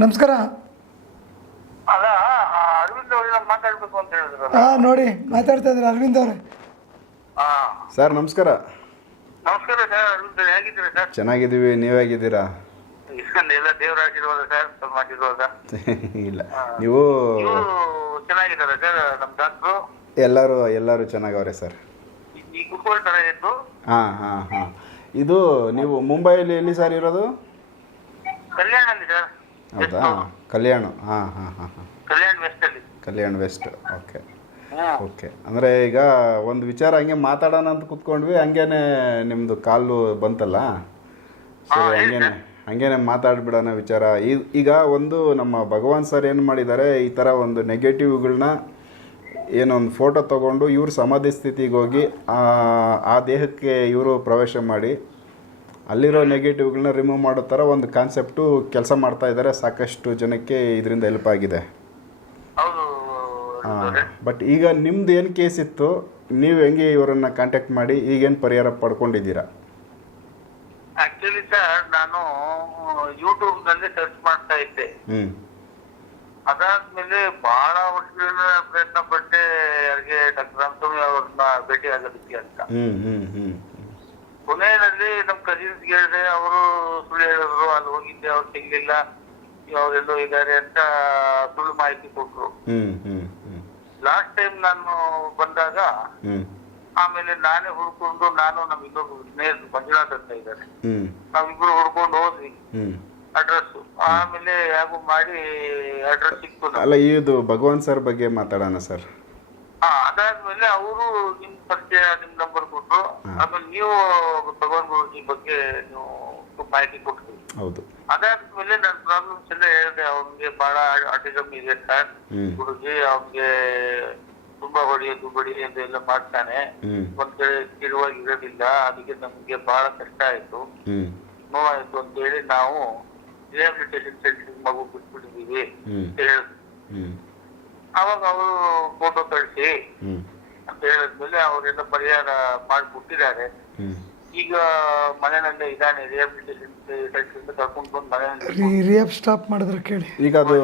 ನಮಸ್ಕಾರ. ಅಲ್ಲ ಅರವಿಂದ್ ಅವ್ರಿಗೆ ನಾನು ಮಾತಾಡ್ಬೇಕು ಅಂತ ಹೇಳಿದ್ರಲ್ಲ ಹಾಂ ನೋಡಿ ಮಾತಾಡ್ತಾ ಇದ್ದಾರೆ ಅರವಿಂದ್ ಅವರೇ. ಹಾ ಸರ್ ನಮಸ್ಕಾರ. ನಮಸ್ಕಾರ ಸರ್ ಅರವಿಂದ್ ಹೇಗಿದ್ದೀರಾ ಸರ್? ಚೆನ್ನಾಗಿದ್ದೀವಿ ನೀವು ಹೇಗಿದ್ದೀರಾ ಎಲ್ಲ ದೇವರ ಆಶೀರ್ವಾದ ಸರ್ ಸ್ವಲ್ಪ ಆಶೀರ್ವಾದ. ಇಲ್ಲ ನೀವು? ಚೆನ್ನಾಗಿದ್ದಾರೆ ಸರ್ ನಮ್ಮ ಡಾಕ್ಟ್ರು ಎಲ್ಲರೂ ಎಲ್ಲರೂ ಚೆನ್ನಾಗವ್ರೆ ಸರ್. ಈ ಕುತ್ಕೊಳ್ತಾರ ಎದ್ದು ಹಾಂ ಹಾಂ ಹಾಂ. ಇದು ನೀವು ಮುಂಬೈಯಲ್ಲಿ ಎಲ್ಲಿ ಸರ್ ಇರೋದು? ಕಲ್ಯಾಣ ಸರ್. ಹೌದಾ? ಕಲ್ಯಾಣ ಹಾಂ ಹಾಂ ಹಾಂ ಹಾಂ. ಕಲ್ಯಾಣ್ ವೆಸ್ಟ್ ಅಲ್ಲಿ. ಕಲ್ಯಾಣ್ ವೆಸ್ಟ್ ಓಕೆ ಓಕೆ ಅಂದರೆ ಈಗ ಒಂದು ವಿಚಾರ ಹಂಗೆ ಮಾತಾಡೋಣ ಅಂತ ಕುತ್ಕೊಂಡ್ವಿ ಹಂಗೇನೆ ನಿಮ್ಮದು ಕಾಲು ಬಂತಲ್ಲ? ಸರಿ ಹಂಗೇನೆ ಹಂಗೇನೆ ಮಾತಾಡ್ಬಿಡೋಣ ವಿಚಾರ. ಈಗ ಒಂದು ನಮ್ಮ ಭಗವಾನ್ ಸರ್ ಏನು ಮಾಡಿದ್ದಾರೆ ಈ ಥರ ಒಂದು ನೆಗೆಟಿವ್ಗಳನ್ನ ಏನೊಂದು ಫೋಟೋ ತಗೊಂಡು ಇವ್ರ ಸಮಾಧಿ ಸ್ಥಿತಿಗೆ ಹೋಗಿ ಆ ಆ ದೇಹಕ್ಕೆ ಇವರು ಪ್ರವೇಶ ಮಾಡಿ ಅಲ್ಲಿರೋ ನೆಗೆಟಿವ್ಗಳನ್ನ ರಿಮೂವ್ ಮಾಡೋ ಥರ ಒಂದು ಕಾನ್ಸೆಪ್ಟು ಕೆಲಸ ಮಾಡ್ತಾ ಇದ್ದಾರೆ. ಸಾಕಷ್ಟು ಜನಕ್ಕೆ ಇದರಿಂದ ಹೆಲ್ಪ್ ಆಗಿದೆ. ಹೌದು ಅರವಿಂದ್ ಬಟ್ ಈಗ ನಿಮ್ದು ಏನು ಕೇಸ್ ಇತ್ತು? ನೀವು ಹೆಂಗೆ ಇವರನ್ನು ಕಾಂಟ್ಯಾಕ್ಟ್ ಮಾಡಿ ಈಗೇನು ಪರಿಹಾರ ಪಡ್ಕೊಂಡಿದ್ದೀರಾ? ಆಕ್ಚುಲಿ ಸರ್ ನಾನು ಯೂಟ್ಯೂಬ್ನಲ್ಲಿ ಸರ್ಚ್ ಮಾಡ್ತಾ ಇದ್ದೆ. ಅದಾದ್ಮೇಲೆ ಬಹಳ ವರ್ಷಗಳ ಪ್ರಯತ್ನ ಪಟ್ಟೆ ಯಾರಿಗೆ ಡಾಕ್ಟರ್ ರಾಮಸ್ವಾಮಿ ಅವ್ರನ್ನ ಭೇಟಿ ಆಗೋದಕ್ಕೆ ಅಂತ. ಕೊನೆಯಲ್ಲಿ ನಮ್ ಕಸಿನ್ಸ್ ಹೇಳಿದೆ ಅವರು ಸುಳ್ಳು ಹೇಳಿದ್ರು ಅಲ್ಲಿ ಹೋಗಿದ್ದೆ ಅವ್ರು ಸಿಗ್ಲಿಲ್ಲ ಅವರೆಲ್ಲೋ ಇದ್ದಾರೆ ಅಂತ ಸುಳ್ಳು ಮಾಹಿತಿ ಕೊಟ್ರು. ಲಾಸ್ಟ್ ಟೈಮ್ ನಾನು ಬಂದಾಗ ಆಮೇಲೆ ನಾನೇ ಹುಡ್ಕೊಂಡು ನಾನು ನಮ್ ಇನ್ನೊಬ್ರು ಸ್ನೇಹಿತರು ಮಂಜುನಾಥ್ ಅಂತ ಇದ್ದಾರೆ. ನಾವಿಬ್ರು ಹುಡ್ಕೊಂಡು ಹೋದ್ವಿ. ಅಡ್ರೆಸ್ ಆಮೇಲೆ ಯಾಕೋ ಮಾಡಿ ಅಡ್ರೆಸ್ ಸಿಕ್ತು. ಅಲ್ಲ ಇದು ಭಗವಾನ್ ಸರ್ ಬಗ್ಗೆ ಮಾತಾಡೋಣ ಸರ್. ಅದಾದ್ಮೇಲೆ ಅವರು ನಿಮ್ ಪರಿಚಯ ನಿಮ್ ನಂಬರ್ ಕೊಟ್ರು. ಹಾ. ಆಮೇಲೆ ನೀವು ತಗೊಂಡ್ಬೋದು ಈ ಬಗ್ಗೆ ನೀವು ಮಾಹಿತಿ ಕೊಟ್ರಿ. ಹೌದು. ಅದಾದ್ಮೇಲೆ ನನ್ನ ಪ್ರಾಬ್ಲಮ್ಸ್ ಎಲ್ಲ ಹೇಳಿದೆ. ಅವ್ನಿಗೆ ಬಹಳ ಆಟಿಸಮ್ ಇದೆ ಸರ್. ಹುಡುಗಿ ಗುರುಜಿ ತುಂಬಾ ಹೊಡೆಯೋದು ಅಂತ ಎಲ್ಲ ಮಾಡ್ತಾನೆ. ಮತ್ತೆ ಒಂದ್ ಕಡೆ ಸ್ಥಿರವಾಗಿ ಇರೋದಿಲ್ಲ. ಅದಕ್ಕೆ ನಮ್ಗೆ ಬಹಳ ಕಷ್ಟ ಆಯ್ತು. ನೋವಾಯ್ತು ಅಂತ ಹೇಳಿ ನಾವು ರಿಹಾಬಿಲಿಟೇಷನ್ ಸೆಂಟರ್ ಮಗು ಬಿಟ್ಬಿಟ್ಟಿದೀವಿ ಅಂತ ಹೇಳಿದ್ರು ಅವಾಗ ಅವರು ಫೋಟೋ ಕಳಿಸಿ ಹ್ಞೂ ಅಂತ ಹೇಳಿದ್ಮೇಲೆ ಅವರೆಲ್ಲ ಪರಿಹಾರ ಮಾಡಿಬಿಟ್ಟಿದ್ದಾರೆ. ಈಗ ಮನೆಯಲ್ಲೇ ಇದ್ದಾನೆ ರಿಹಾಬಿಲಿಟೇಷನ್ ಸೆಂಟರ್ ಕರ್ಕೊಂಡು ಬಂದು ಮನೆಯಲ್ಲಿ ರೀ ರಿಯಾಪ್ ಸ್ಟಾಪ್ ಮಾಡಿದ್ರೆ ಕೇಳಿ. ಈಗ ಅದು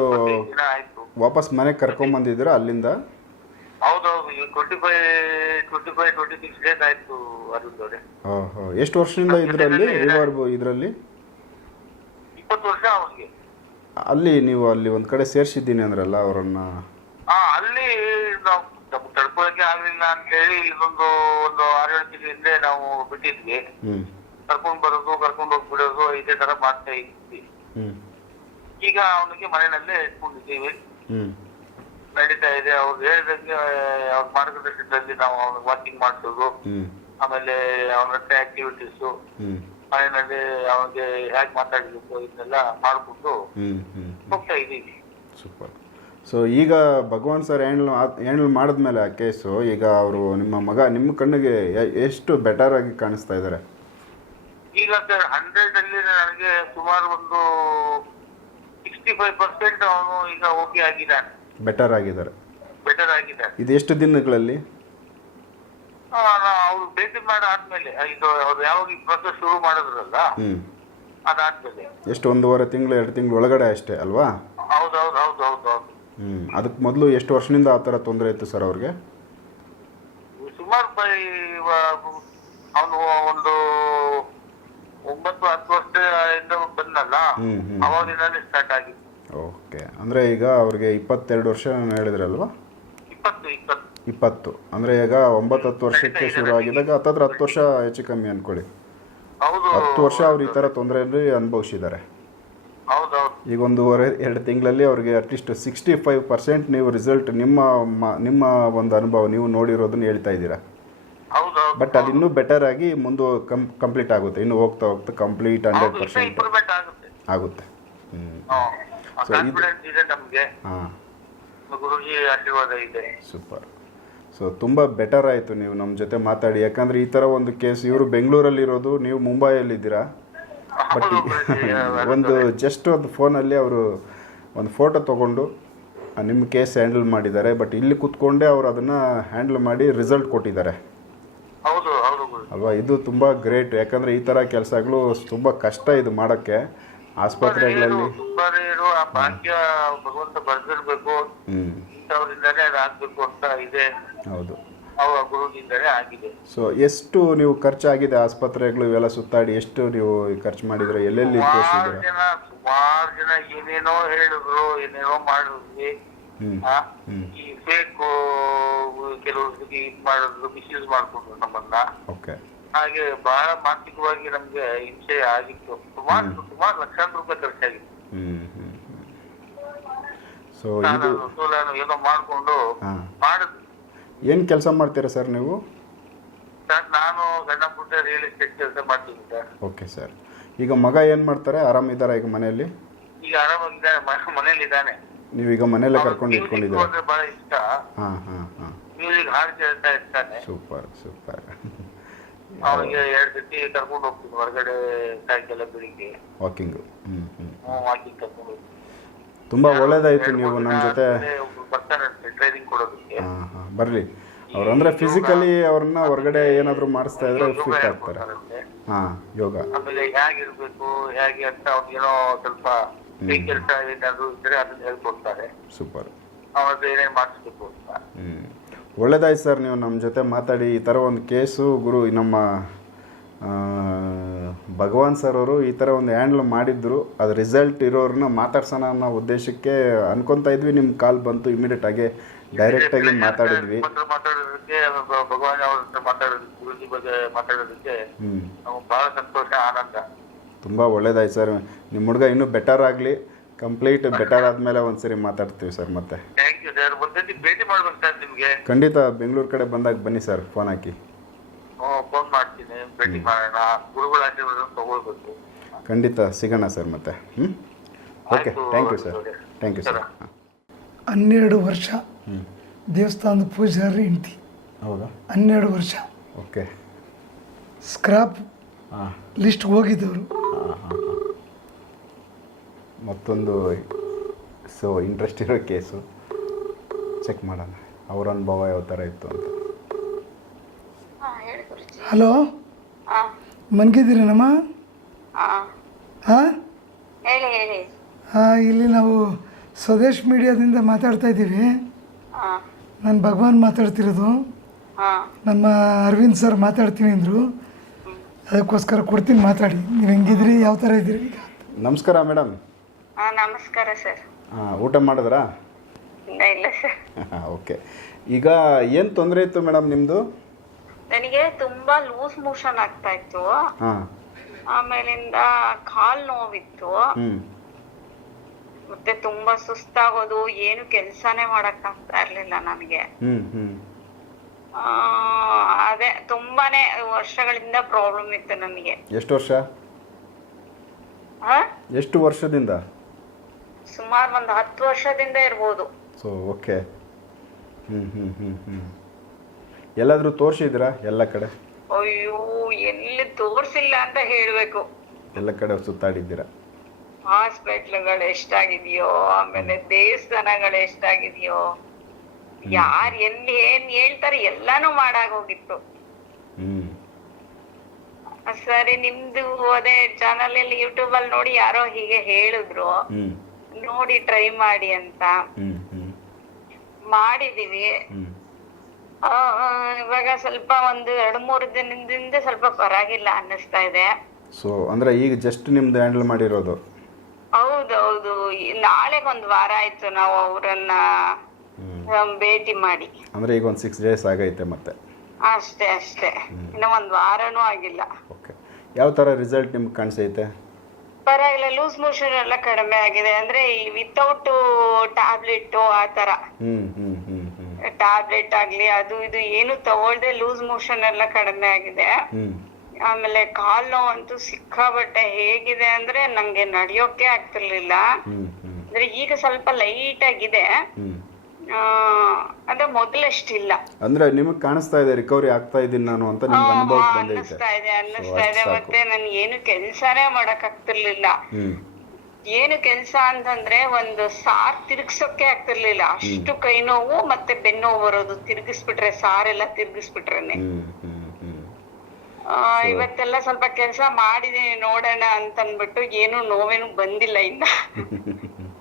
ದಿನ ಆಯ್ತು. ವಾಪಸ್ ಮನೆಗೆ ಕರ್ಕೊಂಬಂದಿದ್ದೀರಾ ಅಲ್ಲಿಂದ? ಹೌದೌದು ಈಗ twenty five twenty five twenty six days ಆಯ್ತು ಅರವಿಂದ್ ಅವರೇ. ಓಹೋ ಎಷ್ಟು ವರ್ಷದಿಂದ ಇದರಲ್ಲಿ ರಿವರ್ಬ್ ಇದರಲ್ಲಿ? ಇಪ್ಪತ್ತು ವರ್ಷ ಅವನಿಗೆ ಅಲ್ಲಿ ನೀವು ಅಲ್ಲಿ ಒಂದು ಕಡೆ ಸೇರಿಸಿದ್ದೀನಿ ಅಂದ್ರಲ್ಲ ಅವರನ್ನು. ಹಾ ಅಲ್ಲಿ ನಾವು ತಡ್ಕೊಳಕ್ಕೆ ಆಗ್ಲಿಲ್ಲ ಅಂತ ಹೇಳಿ ಇಲ್ಲೊಂದು ಒಂದು ಆರೇಳು ತಿಂಗಳ ಹಿಂದೆ ನಾವು ಬಿಟ್ಟಿದ್ವಿ. ಕರ್ಕೊಂಡ್ ಬರೋದು ಕರ್ಕೊಂಡು ಹೋಗಿ ಬಿಡೋದು ಇದೇ ತರ ಮಾಡ್ತಾ ಇದ್ವಿ. ಈಗ ಅವನಿಗೆ ಮನೆಯಲ್ಲೇ ಇಟ್ಕೊಂಡಿದ್ದೀವಿ ನಡೀತಾ ಇದೆ. ಅವ್ರು ಹೇಳಿದಂಗೆ ಅವ್ರ ಮಾರ್ಗದರ್ಶನದಲ್ಲಿ ನಾವು ಅವ್ನಿಗೆ ವಾಕಿಂಗ್ ಮಾಡಿಸೋದು. ಆಮೇಲೆ ಅವನ ಹತ್ರ ಆಕ್ಟಿವಿಟೀಸ್ ಮನೆಯಲ್ಲಿ ಅವನಿಗೆ ಹೇಗೆ ಮಾತಾಡಬೇಕು ಇದನ್ನೆಲ್ಲ ಮಾಡ್ಕೊಂಡು ಹೋಗ್ತಾ ಇದ್ದೀವಿ. ಸೂಪರ್. ಸೊ ಈಗ ಭಗವಾನ್ ಸರ್ ಹ್ಯಾಂಡಲ್ ಹ್ಯಾಂಡ್ಲ್ ಮಾಡಿದ್ಮೇಲೆ ಆ ಕೇಸು ಈಗ ಅವರು ನಿಮ್ಮ ಮಗ ನಿಮ್ಮ ಕಣ್ಣಿಗೆ ಎಷ್ಟು ಬೆಟರ್ ಆಗಿ ಕಾಣಿಸ್ತಾ ಇದ್ದಾರೆ ಈಗ ಸರ್ ಹಂಡ್ರೆಡ್ ಅಲ್ಲಿ ನನಗೆ ಸುಮಾರು ಒಂದು ಸಿಕ್ಸ್ಟಿ ಫೈವ್ ಪರ್ಸೆಂಟ್ ಅವನು ಈಗ ಓಕೆ ಆಗಿದ್ದಾನೆ. ಬೆಟರ್ ಆಗಿದ್ದಾರೆ. ಬೆಟರ್ ಆಗಿದ್ದಾರೆ ಇದು ಎಷ್ಟು ದಿನಗಳಲ್ಲಿ? ಅವ್ರು ಭೇಟಿ ಮಾಡಾದ್ಮೇಲೆ ಇದು ಅವ್ರು ಯಾವಾಗ ಈ ಪ್ರೊಸೆಸ್ ಶುರು ಮಾಡಿದ್ರಲ್ಲ ಅದಾದ್ಮೇಲೆ. ಎಷ್ಟು ಒಂದೂವರೆ ತಿಂಗಳು ಎರಡು ತಿಂಗಳು ಒಳಗಡೆ ಅಷ್ಟೇ ಅಲ್ವಾ? ಹೌದೌದು ಹೌದು ಹೌದು ಹೌದು. ಹ್ಞೂ ಅದಕ್ಕೆ ಮೊದಲು ಎಷ್ಟು ವರ್ಷದಿಂದ ಆ ಥರ ತೊಂದರೆ ಇತ್ತು ಸರ್ ಅವ್ರಿಗೆ? ಸುಮಾರು ಅವನು ಒಂದು ಒಂಬತ್ತು ಹತ್ತು ವರ್ಷದಿಂದ ಬಂದಲ್ಲ. ಹ್ಮ್, ಹ್ಮ್. ಅವಾಗಿಂದಾನೇ ಸ್ಟಾರ್ಟ್ ಆಗಿತ್ತು ಓಕೆ. ಅಂದರೆ ಈಗ ಅವ್ರಿಗೆ ಇಪ್ಪತ್ತೆರಡು ವರ್ಷ ಹೇಳಿದ್ರಲ್ವಾ? ಇಪ್ಪತ್ತು ಇಪ್ಪತ್ತು. ಇಪ್ಪತ್ತು. ಅಂದರೆ ಈಗ ಒಂಬತ್ತು ಹತ್ತು ವರ್ಷಕ್ಕೆ ಶುರು ಆಗಿದಾಗ ಹತ್ತತ್ರ ಹತ್ತು ವರ್ಷ ಹೆಚ್ಚು ಕಮ್ಮಿ ಅಂದ್ಕೊಳ್ಳಿ ಹೌದು. ಹತ್ತು ವರ್ಷ ಅವ್ರು ಈ ಥರ ತೊಂದರೆಯಲ್ಲಿ ಅನುಭವಿಸಿದ್ದಾರೆ. ಹೌದೌದು ಈಗ ಒಂದೂವರೆ ಎರಡು ತಿಂಗಳಲ್ಲಿ ಅವ್ರಿಗೆ at least sixty five percent ನೀವು ರಿಸಲ್ಟ್ ನಿಮ್ಮ ನಿಮ್ಮ ಒಂದು ಅನುಭವ ನೀವು ನೋಡಿರೋದನ್ನ ಹೇಳ್ತಾ ಇದ್ದೀರಾ? ಬಟ್ ಅದು ಇನ್ನೂ ಬೆಟರ್ ಆಗಿ ಮುಂದೆ ಕಂ ಕಂಪ್ಲೀಟ್ ಆಗುತ್ತೆ. ಇನ್ನು ಹೋಗ್ತಾ ಹೋಗ್ತಾ ಕಂಪ್ಲೀಟ್ ಹಂಡ್ರೆಡ್ ಪರ್ಸೆಂಟ್ ಆಗುತ್ತೆ. ಆಶೀರ್ವಾದ ಇದೆ. ಸೂಪರ್ ಸೊ ತುಂಬ ಬೆಟರ್ ಆಯಿತು ನೀವು ನಮ್ಮ ಜೊತೆ ಮಾತಾಡಿ. ಯಾಕಂದರೆ ಈ ಥರ ಒಂದು ಕೇಸ್ ಇವರು ಬೆಂಗಳೂರಲ್ಲಿರೋದು ನೀವು ಮುಂಬೈಯಲ್ಲಿದ್ದೀರಾ? ಬಟ್ ಒಂದು ಜಸ್ಟ್ ಒಂದು ಫೋನಲ್ಲಿ ಅವರು ಒಂದು ಫೋಟೋ ತೊಗೊಂಡು ನಿಮ್ಮ ಕೇಸ್ ಹ್ಯಾಂಡಲ್ ಮಾಡಿದ್ದಾರೆ ಬಟ್ ಇಲ್ಲಿ ಕೂತ್ಕೊಂಡೇ ಅವರು ಅದನ್ನು ಹ್ಯಾಂಡಲ್ ಮಾಡಿ ರಿಸಲ್ಟ್ ಕೊಟ್ಟಿದ್ದಾರೆ. ಅಲ್ವಾ? ಇದು ತುಂಬ ಗ್ರೇಟ್ ಯಾಕಂದರೆ ಈ ಥರ ಕೆಲಸಗಳು ತುಂಬ ಕಷ್ಟ ಇದು ಮಾಡೋಕ್ಕೆ. ಆಸ್ಪತ್ರೆಗಳಲ್ಲಿ ಹೌದು. ಅವ್ರ ಗುರುವಿನಿಂದಲೇ ಆಗಿದೆ. ಸೊ ಎಷ್ಟು ನೀವು ಖರ್ಚಾಗಿದೆ ಆಸ್ಪತ್ರೆಗಳು ಇವೆಲ್ಲ ಸುತ್ತಾಡಿ ಎಷ್ಟು ನೀವು ಖರ್ಚು ಮಾಡಿದ್ರೆ ಎಲ್ಲೆಲ್ಲಿ ಸುಮಾರು ತೋರಿಸಿದ್ದೀರಾ? ಜನ ಸುಮಾರು ಜನ ಏನೇನೋ ಹೇಳಿದ್ರು ಏನೇನೋ ಮಾಡಿದ್ವಿ. ಹ್ಮ್ ಆ, ಹ್ಮ್. ಈ ಫೇಕ್ ಕೆಲವ್ರಿಗೆ ಇದ್ ಮಾಡಿದ್ರು ಮಿಸ್ಯೂಸ್ ಮಾಡ್ಕೊಂಡ್ರು ನಮ್ಮನ್ನ. ಓಕೆ ಹಾಗೆ ಬಹಳ ಮಾನಸಿಕವಾಗಿ ನಮ್ಗೆ ಹಿಂಸೆ ಆಗಿತ್ತು. ಸುಮಾರು ಸುಮಾರು ಲಕ್ಷಾಂತರ ರೂಪಾಯಿ ಖರ್ಚಾಗಿತ್ತು. ಹ್ಮ್ ಹ್ಮ್ ಸೊ ನಾನು ಇದು ಸೋಲಾನು ಏನೋ ಮಾಡ್ಕೊಂಡು ಹಾಂ. ಏನು ಕೆಲಸ ಮಾಡ್ತೀರಾ ಸರ್ ನೀವು? ಸರ್ ನಾನು ಗಂಡ ಪುಟ್ಟ ರಿಯಲ್ ಎಸ್ಟೇಟ್ ಕೆಲಸ ಮಾಡ್ತೀನಿ ಸರ್. Okay sir. ಈಗ ಮಗ ಏನು ಮಾಡ್ತಾರೆ? ಆರಾಮಿದ್ದಾರಾ ಈಗ ಮನೆಯಲ್ಲಿ? ಈಗ ಆರಾಮಾಗಿದ್ದಾನೆ ಮ- ಮನೇಲಿ ಇದ್ದಾನೆ. ನೀವು ಈಗ ಮನೆಯಲ್ಲೇ ಕರ್ಕೊಂಡು ಇಟ್ಕೊಂಡಿದ್ದೀರಾ? ಅಂದ್ರೆ ಬಹಳ ಇಷ್ಟ. ಹಾಂ ಹಾಂ ಹಾಂ. ಮ್ಯೂಸಿಕ್ ಹಾಡು ಕೇಳ್ತಾ ಇರ್ತಾನೆ. Super super. ಅವನಿಗೆ ಎರಡು ಸತಿ ಕರ್ಕೊಂಡು ಹೋಗ್ತೀನಿ ಹೊರಗಡೆ ಸಾಯಂಕಾಲ ಬೆಳಿಗ್ಗೆ. ವಾಕಿಂಗು. ಹ್ಞೂ ಹ್ಞೂ ವಾಕಿಂಗ್ ಕರ್ಕೊಂಡು ಹೋಗ್ತೀನಿ. ತುಂಬ ಒಳ್ಳೇದಾಯಿತು ನೀವು ನಮ್ಮ ಜೊತೆ. ಒಬ್ರು ಬರ್ತಾರಂತೆ ಟ್ರೈನಿಂಗ್ ಕೊಡೋದಕ್ಕೆ. ಹಾಂ ಹಾಂ ಬರಲಿ. ಅವ್ರು ಅಂದರೆ ಫಿಸಿಕಲಿ ಅವ್ರನ್ನ ಹೊರಗಡೆ ಏನಾದರೂ ಮಾಡಿಸ್ತಾ ಇದ್ರೆ ಫಿಟ್ ಆಗ್ತಾರೆ. ಹಾಂ ಯೋಗ. ಆಮೇಲೆ ಹೇಗಿರ್ಬೇಕು ಹೇಗೆ ಅಂತ ಅವ್ನಿಗೇನೋ ಸ್ವಲ್ಪ ಕೈ ಕೆಲಸ ಏನಾದ್ರು ಇದ್ರೆ ಅದನ್ನ ಹೇಳ್ಕೊಡ್ತಾರೆ ಸೂಪರ್ ಅವ್ರದ್ದು ಏನೇನು ಮಾಡಿಸ್ಬೇಕು ಅಂತ. ಹ್ಞೂ ಒಳ್ಳೇದಾಯ್ತು ಸರ್ ನೀವು ನಮ್ಮ ಜೊತೆ ಮಾತಾಡಿ. ಈ ಥರ ಒಂದು ಕೇಸು ಗುರು ನಮ್ಮ ಭಗವಾನ್ ಸರ್ ಅವರು ಈ ಥರ ಒಂದು ಹ್ಯಾಂಡ್ಲ್ ಮಾಡಿದ್ರು. ಅದು ರಿಸಲ್ಟ್ ಇರೋರನ್ನ ಮಾತಾಡ್ಸೋಣ ಅನ್ನೋ ಉದ್ದೇಶಕ್ಕೆ ಅನ್ಕೊತಾ ಇದ್ವಿ. ನಿಮ್ಮ ಕಾಲ್ ಬಂತು ಇಮಿಡಿಯೇಟ್ ಆಗಿ ಡೈರೆಕ್ಟಾಗಿ ಮಾತಾಡಿದ್ವಿ. ಮಾತಾಡೋದಕ್ಕೆ ಭಗವಾನ್ ಅವ್ರ ಹತ್ರ ಮಾತಾಡೋದಕ್ಕೆ ಗುರುಜಿ ಬಗ್ಗೆ ಮಾತಾಡೋದಕ್ಕೆ ಬಹಳ ಸಂತೋಷ ಆನಂದ. ತುಂಬ ಒಳ್ಳೇದಾಯ್ತು ಸರ್. ನಿಮ್ಮ ಹುಡುಗ ಇನ್ನೂ ಬೆಟರ್ ಆಗಲಿ. ಕಂಪ್ಲೀಟ್ ಬೆಟರ್ ಆದಮೇಲೆ ಒಂದು ಸರಿ ಮಾತಾಡ್ತೀವಿ ಸರ್ ಮತ್ತೆ. ಥ್ಯಾಂಕ್ ಯು ಸರ್ ಒಂದ್ಸತಿ ಭೇಟಿ ಮಾಡ್ಬೇಕು ಸರ್ ನಿಮ್ಗೆ. ಖಂಡಿತ ಬೆಂಗಳೂರು ಕಡೆ ಬಂದಾಗ ಬನ್ನಿ ಸರ್. ಫೋನ್ ಹಾಕಿ. ಫೋನ್ ಮಾಡ್ತೀನಿ ಭೇಟಿ ಮಾಡೋಣ ಗುರುಗಳ ಆಶೀರ್ವಾದ ತಗೊಳ್ಬೇಕು. ಖಂಡಿತ ಸಿಗೋಣ ಸರ್ ಮತ್ತೆ. ಹ್ಞೂ okay thank you sir. Thank you sir. ಹನ್ನೆರಡು ವರ್ಷ ಹ್ಞೂ ದೇವಸ್ಥಾನದ ಪೂಜಾರಿ ಹೆಂಡ್ತಿ. ಹೌದಾ? ಹನ್ನೆರಡು ವರ್ಷ. ಓಕೆ ಸ್ಕ್ರಾಪ್ ಹಾಂ. ಲಿಸ್ಟ್ ಹೋಗಿದ್ದವರು. ಹಾಂ ಹಾಂ ಮತ್ತೊಂದು ಸೊ ಇಂಟ್ರೆಸ್ಟ್ ಇರೋ ಕೇಸು. ಚೆಕ್ ಮಾಡೋಣ. ಅವ್ರ ಅನುಭವ ಯಾವ ಥರ ಇತ್ತು ಅಂತ. ಹಾ ಹೇಳಿ ಗುರುಜಿ. ಹಲೋ ಮನ್ಗಿದ್ದೀರೇನಮ್ಮ? ಹಾ ಹಾಂ ಹೇಳಿ ಹೇಳಿ. ಹಾಂ ಇಲ್ಲಿ ನಾವು ಸ್ವದೇಶ್ ಮೀಡಿಯಾದಿಂದ ಮಾತಾಡ್ತಾ ಇದ್ದೀವಿ. ಹಾ ನಾನು ಭಗವಾನ್ ಮಾತಾಡ್ತಿರೋದು. ಹಾ ನಮ್ಮ ಅರವಿಂದ್ ಸರ್ ಮಾತಾಡ್ತೀನಿ ಅಂದರು. ಅದಕ್ಕೋಸ್ಕರ ಕೊಡ್ತೀನಿ ಮಾತಾಡಿ. ನೀವು ಹೆಂಗಿದ್ರಿ ಯಾವ ಥರ ಇದ್ದೀರಿ ಈಗ? ನಮಸ್ಕಾರ ಮೇಡಮ್ ಹಾ ನಮಸ್ಕಾರ ಸರ್. ಹಾಂ ಊಟ ಮಾಡಿದ್ರಾ? ಇಲ್ಲ ಇಲ್ಲ ಸರ್. ಹಾಂ ಓಕೆ. ಈಗ ಏನು ತೊಂದರೆ ಇತ್ತು ಮೇಡಮ್ ನಿಮ್ಮದು ನನಗೆ ತುಂಬಾ ಲೂಸ್ ಮೋಷನ್ ಆಗ್ತಾ ಇತ್ತು. ಹಾಂ. ಆಮೇಲಿಂದ ಕಾಲ್ ನೋವಿತ್ತು. ಮತ್ತೆ ತುಂಬಾ ಸುಸ್ತಾಗೋದು ಏನು ಕೆಲ್ಸಾನೇ ಮಾಡಕ್ ಆಗ್ತಾ ಇರ್ಲಿಲ್ಲ ನನಗೆ. ಹ್ಮ್ ಹ್ಮ್. ಆ, ಅದೇ ತುಂಬಾನೇ ವರ್ಷಗಳಿಂದ ಪ್ರಾಬ್ಲಮ್ ಇತ್ತು ನನಗೆ. ಎಷ್ಟು ವರ್ಷ? ಎಷ್ಟು ವರ್ಷದಿಂದ? ಸುಮಾರು ಒಂದು ಹತ್ತು ವರ್ಷದಿಂದ ಇರ್ಬೋದು. ಸೊ ಓಕೆ ಹ್ಮ್ ಹ್ಮ್ ಹ್ಮ್ ಹ್ಞೂ ಎಲ್ಲಾದರೂ ತೋರಿಸಿದ್ರಾ ಎಲ್ಲ ಕಡೆ? ಅಯ್ಯೋ ಎಲ್ಲಿ ತೋರ್ಸಿಲ್ಲ ಅಂತ ಹೇಳ್ಬೇಕು. ಎಲ್ಲ ಕಡೆ ಸುತ್ತಾಡಿದ್ದೀರಾ? ಹಾಸ್ಪಿಟ್ಲ್ಗಳು ಎಷ್ಟಾಗಿದೆಯೋ ಆಮೇಲೆ ದೇವಸ್ಥಾನಗಳು ಎಷ್ಟಾಗಿದೆಯೋ ಯಾರ್ ಎಲ್ಲಿ ಏನ್ ಹೇಳ್ತಾರೆ ಎಲ್ಲಾನು ಮಾಡಾಗ್ ಹೋಗಿತ್ತು. ಹ್ಮ್. ಸರಿ ನಿಮ್ದು ಅದೇ ಚಾನಲ್ ಅಲ್ಲಿ ಯೂಟ್ಯೂಬ್ ಅಲ್ಲಿ ನೋಡಿ ಯಾರೋ ಹೀಗೆ ಹೇಳಿದ್ರು. ನೋಡಿ ಟ್ರೈ ಮಾಡಿ ಅಂತ. ಮಾಡಿದೀವಿ. ಇವಾಗ ಸ್ವಲ್ಪ ಒಂದು ಎರಡು ಮೂರು ದಿನದಿಂದ ಸ್ವಲ್ಪ ಪರವಾಗಿಲ್ಲ ಅನ್ನಿಸ್ತಾ ಇದೆ. ಸೊ ಅಂದ್ರೆ ಈಗ ಜಸ್ಟ್ ನಿಮ್ದು ಹ್ಯಾಂಡಲ್ ಮಾಡಿರೋದು? ಹೌದೌದು ನಾಳೆಗೆ ಒಂದು ವಾರ ಆಯ್ತು ನಾವು ಅವರನ್ನ ಭೇಟಿ ಮಾಡಿ. ಅಂದ್ರೆ ಈಗ ಒಂದು ಸಿಕ್ಸ್ ಡೇಸ್ ಆಗೈತೆ ಮತ್ತೆ? ಅಷ್ಟೇ ಅಷ್ಟೇ. ಇನ್ನು ಒಂದು ವಾರನೂ ಆಗಿಲ್ಲ. ಓಕೆ ಯಾವ ತರ ರಿಸಲ್ಟ್ ನಿಮ್ಗೆ ಕಾಣಿಸೈತೆ? ಪರವಾಗಿಲ್ಲ ಲೂಸ್ ಮೋಷನ್ ಎಲ್ಲ ಕಡಿಮೆ ಆಗಿದೆ. ಅಂದ್ರೆ ಈ ವಿತೌಟ್ ಟ್ಯಾಬ್ಲೆಟ್ ಆ ತರ. ಹ್ಮ್ ಹ್ಮ್. ಟ್ಯಾಬ್ಲೆಟ್ ಆಗ್ಲಿ ಅದು ಇದು ಏನು ತಗೊಳ್ದೆ ಲೂಸ್ ಮೋಷನ್ ಎಲ್ಲ ಕಡಿಮೆ ಆಗಿದೆ. ಆಮೇಲೆ ಕಾಲ್ ನೋವು ಅಂತೂ ಸಿಕ್ಕಾಬಟ್ಟೆ ಹೇಗಿದೆ ಅಂದ್ರೆ ನಂಗೆ ನಡೆಯೋಕೆ ಆಗ್ತಿರ್ಲಿಲ್ಲ. ಅಂದ್ರೆ ಈಗ ಸ್ವಲ್ಪ ಲೈಟ್ ಆಗಿದೆ. ಅಂದ್ರೆ ಮೊದಲಷ್ಟಿಲ್ಲ. ಅಂದ್ರೆ ನಿಮಗೆ ಕಾಣಿಸ್ತಾ ಇದೆ ರಿಕವರಿ ಆಗ್ತಾ ಇದ್ದೀನಿ ನಾನು ಅಂತ ನಿಮ್ಗೆ ಬಂದೈತೆ. ಅನ್ನಿಸ್ತಾ ಇದೆ ಅನ್ನಿಸ್ತಾ ಇದೆ ಮತ್ತೆ ನಾನು ಏನು ಕೆಲ್ಸಾನೇ ಮಾಡಕ್ ಆಗ್ತಿರ್ಲಿಲ್ಲ. ಏನು ಕೆಲ್ಸ ಅಂತಂದ್ರೆ ಒಂದು ಸಾರ್ ತಿರ್ಗ್ಸೋಕೆ ಆಗ್ತಿರ್ಲಿಲ್ಲ. ಅಷ್ಟು ಕೈ ನೋವು ಮತ್ತೆ ಬೆನ್ನೋವು ಬರೋದು. ತಿರ್ಗಿಸ್ಬಿಟ್ರೆ ಸಾರೆಲ್ಲ ತಿರ್ಗಿಸ್ಬಿಟ್ರೇನೆ. ಆ, ಇವತ್ತೆಲ್ಲ ಸ್ವಲ್ಪ ಕೆಲ್ಸ ಮಾಡಿದೀನಿ ನೋಡೋಣ ಅಂತ ಅಂದ್ಬಿಟ್ಟು ಏನು ನೋವೇನು ಬಂದಿಲ್ಲ ಇನ್ನ.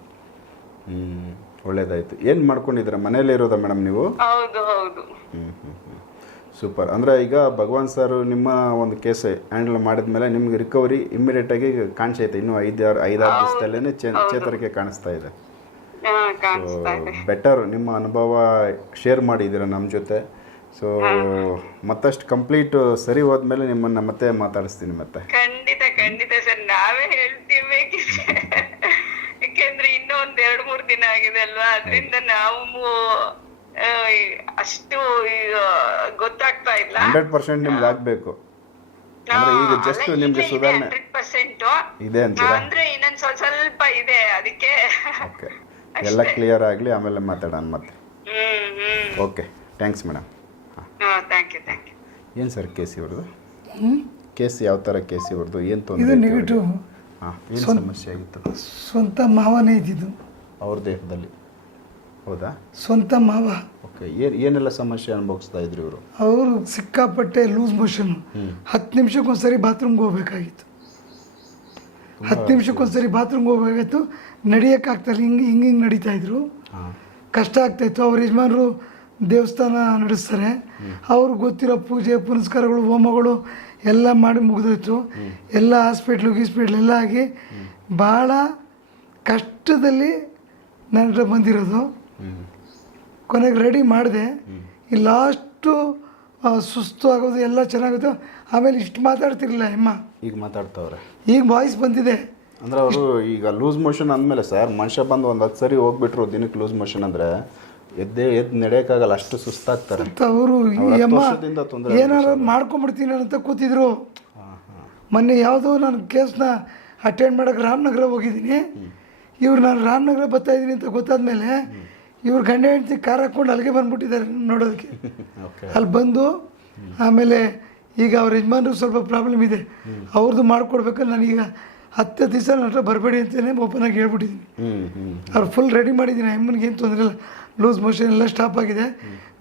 ಒಳ್ಳೇದಾಯ್ತು. ಏನ್ ಮಾಡ್ಕೊಂಡಿದ್ರ ಮನೇಲಿ ಇರೋದಾ ಮೇಡಮ್ ನೀವು? ಹೌದು ಹೌದು. ಸೂಪರ್ ಅಂದರೆ ಈಗ ಭಗವಾನ್ ಸರ್ ನಿಮ್ಮ ಒಂದು ಕೇಸ್ ಹ್ಯಾಂಡಲ್ ಮಾಡಿದ ಮೇಲೆ ನಿಮ್ಗೆ ರಿಕವರಿ ಇಮ್ಮಿಡಿಯೇಟಾಗಿ ಕಾಣಿಸೈತೆ ಇನ್ನು ಐದಾರು ಐದಾರು ದಿವಸದಲ್ಲೇ ಚೇತರಿಕೆ ಕಾಣಿಸ್ತಾ ಇದೆ. ಬೆಟರ್ ನಿಮ್ಮ ಅನುಭವ ಶೇರ್ ಮಾಡಿದ್ದೀರಾ ನಮ್ಮ ಜೊತೆ. ಸೊ ಮತ್ತಷ್ಟು ಕಂಪ್ಲೀಟ್ ಸರಿ ಹೋದ್ಮೇಲೆ ನಿಮ್ಮನ್ನ ಮತ್ತೆ ಮಾತಾಡಿಸ್ತೀನಿ ಮತ್ತೆ. ಖಂಡಿತ ಖಂಡಿತ ಸರ್. ನಾವೇ ಹೇಳ್ತೀವಿ ಯಾಕೆಂದ್ರೆ ಇನ್ನೂ ಒಂದ್ ಎರಡ್ ಮೂರ್ ದಿನ ಆಗಿದೆ ಅಲ್ವಾ? ಅದ್ರಿಂದ ನಾವು ಅಷ್ಟು ಈಗ ಗೊತ್ತಾಗ್ತಾ ಇಲ್ಲ. ಹಂಡ್ರೆಡ್ ಪರ್ಸೆಂಟ್ ನಿಮ್ಗೆ ಆಗಬೇಕು. ಅಂದ್ರೆ ಈಗ ಜಸ್ಟ್ ನಿಮಗೆ ಸುಧಾರಣೆ ಇದೆ ಅಂತ ಅಂದ್ರೆ ಇನ್ನೊಂದ್ ಸ್ವಲ್ಪ ಸ್ವಲ್ಪ ಇದೆ ಅದಕ್ಕೆ. ಓಕೆ. ಎಲ್ಲ ಕ್ಲಿಯರ್ ಆಗಲಿ ಆಮೇಲೆ ಮಾತಾಡೋಣ ಮತ್ತೆ. Okay thanks madam thank you thank you ಏನು ಸರ್ ಕೇಸ್ ಇವ್ರದ್ದು? ಕೇಸ್ ಯಾವ ಥರ ಕೇಸ್ ಇವ್ರದ್ದು? ಏನು ತೊಂದರೆ ನೆಗೆಟಿವ್ ಹಾಂ ಏನು ಸಮಸ್ಯೆ ಆಗಿತ್ತು? ಸ್ವಂತ ಮಾವನೇ ಇದ್ದಿದ್ದು. ಅವ್ರ ದೇಹದಲ್ಲಿ. ಹೌದಾ? ಸ್ವಂತ ಮಾವ. ಓಕೆ ಏನೆಲ್ಲ ಸಮಸ್ಯೆ ಅನುಭವಿಸ್ತಾ ಇದ್ರು ಇವರು? ಅವರು ಸಿಕ್ಕಾಪಟ್ಟೆ ಲೂಸ್ ಮೋಷನ್ ಹತ್ತು ನಿಮಿಷಕ್ಕೊಂದ್ಸರಿ ಬಾತ್ರೂಮ್ಗೆ ಹೋಗ್ಬೇಕಾಗಿತ್ತು. ಹತ್ತು ನಿಮಿಷಕ್ಕೊಂದ್ಸರಿ ಬಾತ್ರೂಮ್ಗೆ ಹೋಗ್ಬೇಕಾಗಿತ್ತು. ನಡಿಯೋಕ್ಕಾಗ್ತಾಯಿಲ್ಲ ಹಿಂಗೆ ಹಿಂಗೆ ಹಿಂಗೆ ನಡೀತಾ ಇದ್ರು. ಕಷ್ಟ ಆಗ್ತಾಯಿತ್ತು ಅವ್ರ ಯಜಮಾನರು ದೇವಸ್ಥಾನ ನಡೆಸ್ತಾರೆ. ಅವ್ರಿಗೆ ಗೊತ್ತಿರೋ ಪೂಜೆ ಪುನಸ್ಕಾರಗಳು ಹೋಮಗಳು ಎಲ್ಲ ಮಾಡಿ ಮುಗಿದೋಯ್ತು. ಎಲ್ಲ ಹಾಸ್ಪಿಟ್ಲು ಗೀಸ್ಪಿಟ್ಲ್ ಎಲ್ಲ ಆಗಿ ಭಾಳ ಕಷ್ಟದಲ್ಲಿ ನನ್ನ ಬಂದಿರೋದು. ಕೊನೆಗೆ ರೆಡಿ ಮಾಡಿದೆ. ಈ ಲಾಸ್ಟು ಸುಸ್ತು ಆಗೋದು ಎಲ್ಲ ಚೆನ್ನಾಗಿತ್ತು. ಆಮೇಲೆ ಇಷ್ಟು ಮಾತಾಡ್ತಿರ್ಲಿಲ್ಲ ಯಮ್ಮ ಈಗ ಮಾತಾಡ್ತಾವ್ರೆ. ಈಗ ವಾಯ್ಸ್ ಬಂದಿದೆ. ಅಂದ್ರೆ ಅವರು ಈಗ ಲೂಸ್ ಮೋಷನ್ ಅಂದಮೇಲೆ ಸರ್ ಮನುಷ್ಯ ಬಂದು ಒಂದು ಹತ್ತು ಸರಿ ಹೋಗ್ಬಿಟ್ರು ದಿನಕ್ಕೆ ಲೂಸ್ ಮೋಷನ್ ಅಂದರೆ ಎದ್ದೇ ಎದ್ದು ನಡೆಯೋಕ್ಕಾಗಲ್ಲ ಅಷ್ಟು ಸುಸ್ತಾಗ್ತಾರೆ. ಅಂತ ಅವರು ಏನಾರು ಮಾಡ್ಕೊಂಬಿಡ್ತೀನಿ ಅಂತ ಕೂತಿದ್ರು. ಮೊನ್ನೆ ಯಾವುದೋ ನಾನು ಕೇಸ್ನ ಅಟೆಂಡ್ ಮಾಡೋಕ್ಕೆ ರಾಮನಗರ ಹೋಗಿದ್ದೀನಿ. ಇವ್ರು ನಾನು ರಾಮನಗರ ಬರ್ತಾ ಇದ್ದೀನಿ ಅಂತ ಗೊತ್ತಾದ್ಮೇಲೆ ಇವ್ರು ಗಂಡ ಹೆಂಡತಿ ಕಾರ್ ಹಾಕ್ಕೊಂಡು ಅಲ್ಲಿಗೆ ಬಂದ್ಬಿಟ್ಟಿದ್ದಾರೆ ನೋಡೋದಕ್ಕೆ. ಅಲ್ಲಿ ಬಂದು ಆಮೇಲೆ ಈಗ ಅವ್ರ ಯಜಮಾನ್ರು ಸ್ವಲ್ಪ ಪ್ರಾಬ್ಲಮ್ ಇದೆ. ಅವ್ರದ್ದು ಮಾಡ್ಕೊಡ್ಬೇಕಂದ್ರೆ ನಾನೀಗ ಹತ್ತು ದಿವಸ ನನ್ನ ಹತ್ರ ಬರಬೇಡಿ ಅಂತಲೇ ಓಪನ್ ಆಗಿ ಹೇಳ್ಬಿಟ್ಟಿದ್ದೀನಿ. ಅವ್ರು ಫುಲ್ ರೆಡಿ ಮಾಡಿದ್ದೀನಿ. ಅಮ್ಮನಿಗೆ ಏನು ತೊಂದರೆ ಇಲ್ಲ. ಲೂಸ್ ಮೋಷನ್ ಎಲ್ಲ ಸ್ಟಾಪ್ ಆಗಿದೆ.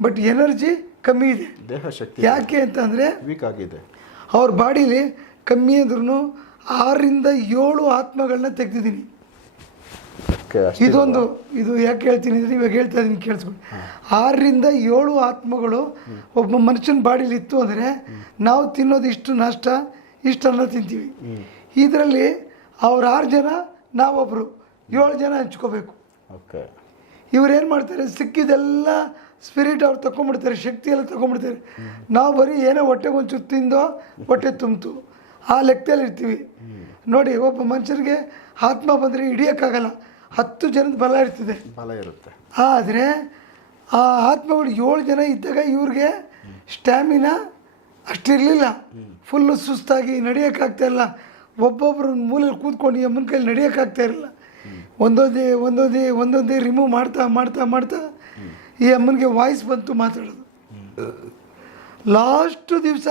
ಬಟ್ ಎನರ್ಜಿ ಕಮ್ಮಿ ಇದೆ. ದೇಹ ಶಕ್ತಿ ಯಾಕೆ ಅಂತಂದರೆ ವೀಕ್ ಆಗಿದೆ. ಅವ್ರ ಬಾಡೀಲಿ ಕಮ್ಮಿ ಅಂದ್ರೂ ಆರರಿಂದ ಏಳು ಆತ್ಮಗಳನ್ನ ತೆಗ್ದಿದ್ದೀನಿ. ಇದೊಂದು ಇದು ಯಾಕೆ ಹೇಳ್ತೀನಿ ಅಂದರೆ ಇವಾಗ ಹೇಳ್ತಾ ಇದ್ದೀನಿ ಕೇಳಿಸ್ಕೊಂಡು ಆರರಿಂದ ಏಳು ಆತ್ಮಗಳು ಒಬ್ಬ ಮನುಷ್ಯನ ಬಾಡಿಲಿ ಇತ್ತು ಅಂದರೆ ನಾವು ತಿನ್ನೋದು ಇಷ್ಟು ನಷ್ಟ ಇಷ್ಟು ಅನ್ನ ತಿಂತೀವಿ ಇದರಲ್ಲಿ ಅವ್ರು ಆರು ಜನ ನಾವೊಬ್ಬರು ಏಳು ಜನ ಹಂಚ್ಕೋಬೇಕು. ಓಕೆ. ಇವ್ರು ಏನು ಮಾಡ್ತಾರೆ? ಸಿಕ್ಕಿದೆಲ್ಲ ಸ್ಪಿರಿಟ್ ಅವ್ರು ತಗೊಂಡ್ಬಿಡ್ತಾರೆ ಶಕ್ತಿ ಎಲ್ಲ ತಗೊಂಡ್ಬಿಡ್ತಾರೆ ನಾವು ಬರೀ ಏನೋ ಹೊಟ್ಟೆಗೆ ಒಂಚೂರು ತಿಂದೋ ಹೊಟ್ಟೆ ತುಂಬಿತು. ಆ ಲೆಕ್ಕದಲ್ಲಿ ಇರ್ತೀವಿ ನೋಡಿ ಒಬ್ಬ ಮನುಷ್ಯರಿಗೆ ಆತ್ಮ ಬಂದರೆ ಹಿಡಿಯೋಕ್ಕಾಗಲ್ಲ. ಹತ್ತು ಜನದ ಬಲ ಇರ್ತದೆ. ಬಲ ಇರುತ್ತೆ. ಆದರೆ ಆ ಆತ್ಮಗಳು ಏಳು ಜನ ಇದ್ದಾಗ ಇವ್ರಿಗೆ ಸ್ಟ್ಯಾಮಿನಾ ಅಷ್ಟಿರಲಿಲ್ಲ. ಫುಲ್ಲು ಸುಸ್ತಾಗಿ ನಡೆಯೋಕ್ಕಾಗ್ತಾ ಇಲ್ಲ. ಒಬ್ಬೊಬ್ಬರು ಮೂಲೆಯಲ್ಲಿ ಕೂತ್ಕೊಂಡು ಯಮ್ಮನ ಕೈಲಿ ನಡೆಯೋಕ್ಕಾಗ್ತಾ ಇರಲಿಲ್ಲ. ಒಂದೊಂದೇ ಒಂದೊಂದೇ ಒಂದೊಂದೇ ರಿಮೂವ್ ಮಾಡ್ತಾ ಮಾಡ್ತಾ ಮಾಡ್ತಾ ಈ ಅಮ್ಮನಿಗೆ ವಾಯ್ಸ್ ಬಂತು ಮಾತಾಡೋದು. ಲಾಸ್ಟು ದಿವಸ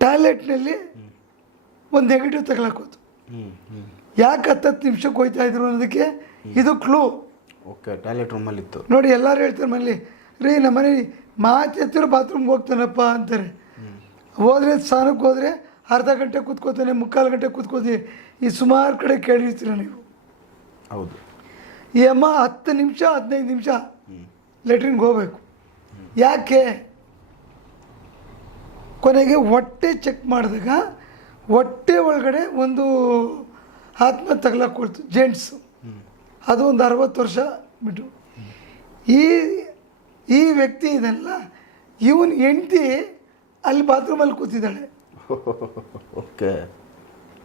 ಟಾಯ್ಲೆಟ್ನಲ್ಲಿ ಒಂದು ನೆಗೆಟಿವ್ ಹ್ಞೂ ಯಾಕೆ ಹತ್ತತ್ತು ನಿಮಿಷಕ್ಕೆ ಹೋಯ್ತಾ ಇದ್ರು ಅನ್ನೋದಕ್ಕೆ ಇದು ಕ್ಲೂ ಓಕೆ ಟಾಯ್ಲೆಟ್ ರೂಮಲ್ಲಿತ್ತು ನೋಡಿ ಎಲ್ಲರೂ ಹೇಳ್ತಾರೆ ಮನೇಲಿ ರೀ ನಮ್ಮ ಮನೆ ಮಾತೆತ್ತಿರೋ ಬಾತ್ರೂಮ್ಗೆ ಹೋಗ್ತಾನಪ್ಪ ಅಂತಾರೆ. ಹೋದ್ರೆ ಸ್ನಾನಕ್ಕೆ ಹೋದರೆ ಅರ್ಧ ಗಂಟೆ ಕೂತ್ಕೋತಾನೆ ಮುಕ್ಕಾಲು ಗಂಟೆ ಕೂತ್ಕೋತೀವಿ. ಈ ಸುಮಾರು ಕಡೆ ಕೇಳಿರ್ತೀರ ನೀವು. ಹೌದು. ಈ ಅಮ್ಮ ಹತ್ತು ನಿಮಿಷ ಹದಿನೈದು ನಿಮಿಷ ಲೆಟ್ರಿನ್ಗೆ ಹೋಗ್ಬೇಕು. ಯಾಕೆ? ಕೊನೆಗೆ ಹೊಟ್ಟೆ ಚೆಕ್ ಮಾಡಿದಾಗ ಹೊಟ್ಟೆ ಒಳಗಡೆ ಒಂದು ಆತ್ಮ ಕೊಡ್ತು ಜೆಂಟ್ಸು ಅದು ಒಂದು ಅರವತ್ತು ವರ್ಷ ಬಿಟ್ಟು. ಈ ಈ ವ್ಯಕ್ತಿ ಇದೆಲ್ಲ ಇವನ್ ಹೆಂಡ್ತಿ ಅಲ್ಲಿ ಬಾತ್ರೂಮಲ್ಲಿ ಕೂತಿದ್ದಾಳೆ. ಓಕೆ.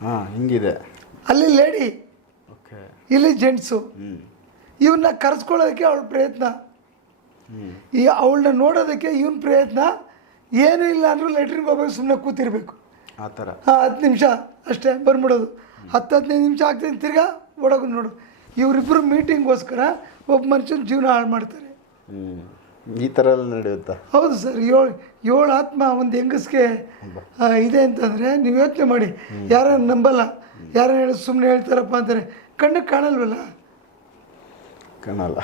ಹಾಂ ಹಿಂಗಿದೆ. ಅಲ್ಲಿ ಲೇಡಿ ಓಕೆ. ಇಲ್ಲಿ ಜೆಂಟ್ಸು ಇವನ್ನ ಕರೆಸ್ಕೊಳ್ಳೋದಕ್ಕೆ ಅವಳ ಪ್ರಯತ್ನ. ಈ ಅವಳನ್ನ ನೋಡೋದಕ್ಕೆ ಇವನ್ ಪ್ರಯತ್ನ. ಏನೂ ಇಲ್ಲ ಅಂದರೂ ಲೆಟ್ರಿನ್ ಬಾಬಾಗ ಸುಮ್ಮನೆ ಕೂತಿರ್ಬೇಕು. ಆ ಥರ. ಹಾಂ ಹತ್ತು ನಿಮಿಷ ಅಷ್ಟೇ ಬಂದ್ಬಿಡೋದು ಹತ್ತು ಹದಿನೈದು ನಿಮಿಷ ಆಗ್ತದೆ ತಿರ್ಗಾ ಒಡಗು ನೋಡು. ಇವರಿಬ್ಬರು ಮೀಟಿಂಗ್ಗೋಸ್ಕರ ಒಬ್ಬ ಮನುಷ್ಯನ ಜೀವನ ಹಾಳು ಮಾಡ್ತಾರೆ. ಈ ಥರ ಎಲ್ಲ ನಡೆಯುತ್ತಾ? ಹೌದು ಸರ್. ಏಳು ಏಳು ಆತ್ಮ ಒಂದು ಹೆಂಗಸ್ಗೆ ಇದೆ ಅಂತಂದರೆ ನೀವು ಯೋಚನೆ ಮಾಡಿ. ಯಾರು ನಂಬಲ್ಲ ಯಾರು ಹೇಳಿ ಸುಮ್ಮನೆ ಹೇಳ್ತಾರಪ್ಪ ಅಂತಾರೆ. ಕಣ್ಣಿಗೆ ಕಾಣಲ್ವಲ್ಲ? ಕಾಣಲ್ಲ.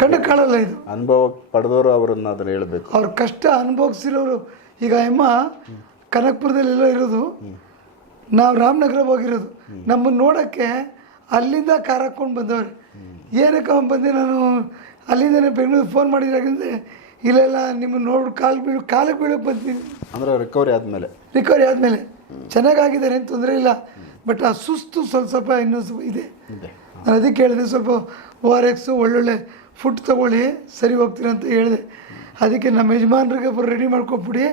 ಕಣ್ಣಿಗೆ ಕಾಣಲ್ಲ ಇದು. ಅನುಭವ ಪಡೆದವರು ಅವರನ್ನು ಅದನ್ನು ಹೇಳಬೇಕು. ಅವ್ರ ಕಷ್ಟ ಅನುಭವಿಸಿರೋರು. ಈಗ ಅಮ್ಮ ಕನಕಪುರದಲ್ಲೆಲ್ಲ ಇರೋದು. ನಾವು ರಾಮನಗರ ಹೋಗಿರೋದು. ನಮ್ಮನ್ನು ನೋಡೋಕ್ಕೆ ಅಲ್ಲಿಂದ ಕಾರ್ ಹಾಕ್ಕೊಂಡು ಬಂದವ್ರೆ. ಏನಕ್ಕೆ ಬಂದೆ ನಾನು? ಅಲ್ಲಿಂದನೇ ಬೆಂಗಳೂರು ಫೋನ್ ಮಾಡಿದಾಗಿಂದ ಇಲ್ಲೆಲ್ಲ ನಿಮ್ಮನ್ನು ನೋಡಿ ಕಾಲು ಬೀಳು ಕಾಲಿಗೆ ಬೀಳಕ್ಕೆ ಬಂದಿದ್ದೀನಿ ಅಂದರೆ ರಿಕವರಿ ಆದಮೇಲೆ. ರಿಕವರಿ ಆದಮೇಲೆ. ಚೆನ್ನಾಗಾಗಿದ್ದಾರೆ ಏನು ತೊಂದರೆ ಇಲ್ಲ. ಬಟ್ ಆ ಸುಸ್ತು ಸ್ವಲ್ಪ ಸ್ವಲ್ಪ ಇನ್ನೂ ಸ್ವಲ್ಪ ಇದೆ. ಇದೆ. ನಾನು ಅದಕ್ಕೆ ಹೇಳಿದೆ ಸ್ವಲ್ಪ ಓ ಆರ್ ಎಕ್ಸು ಒಳ್ಳೊಳ್ಳೆ ಫುಡ್ ತೊಗೊಳ್ಳಿ ಸರಿ ಹೋಗ್ತೀರ ಅಂತ ಹೇಳಿದೆ. ಅದಕ್ಕೆ ನಮ್ಮ ಯಜಮಾನ್ರಿಗೆ ಒಬ್ಬರು ರೆಡಿ ಮಾಡ್ಕೊಬಿಡಿ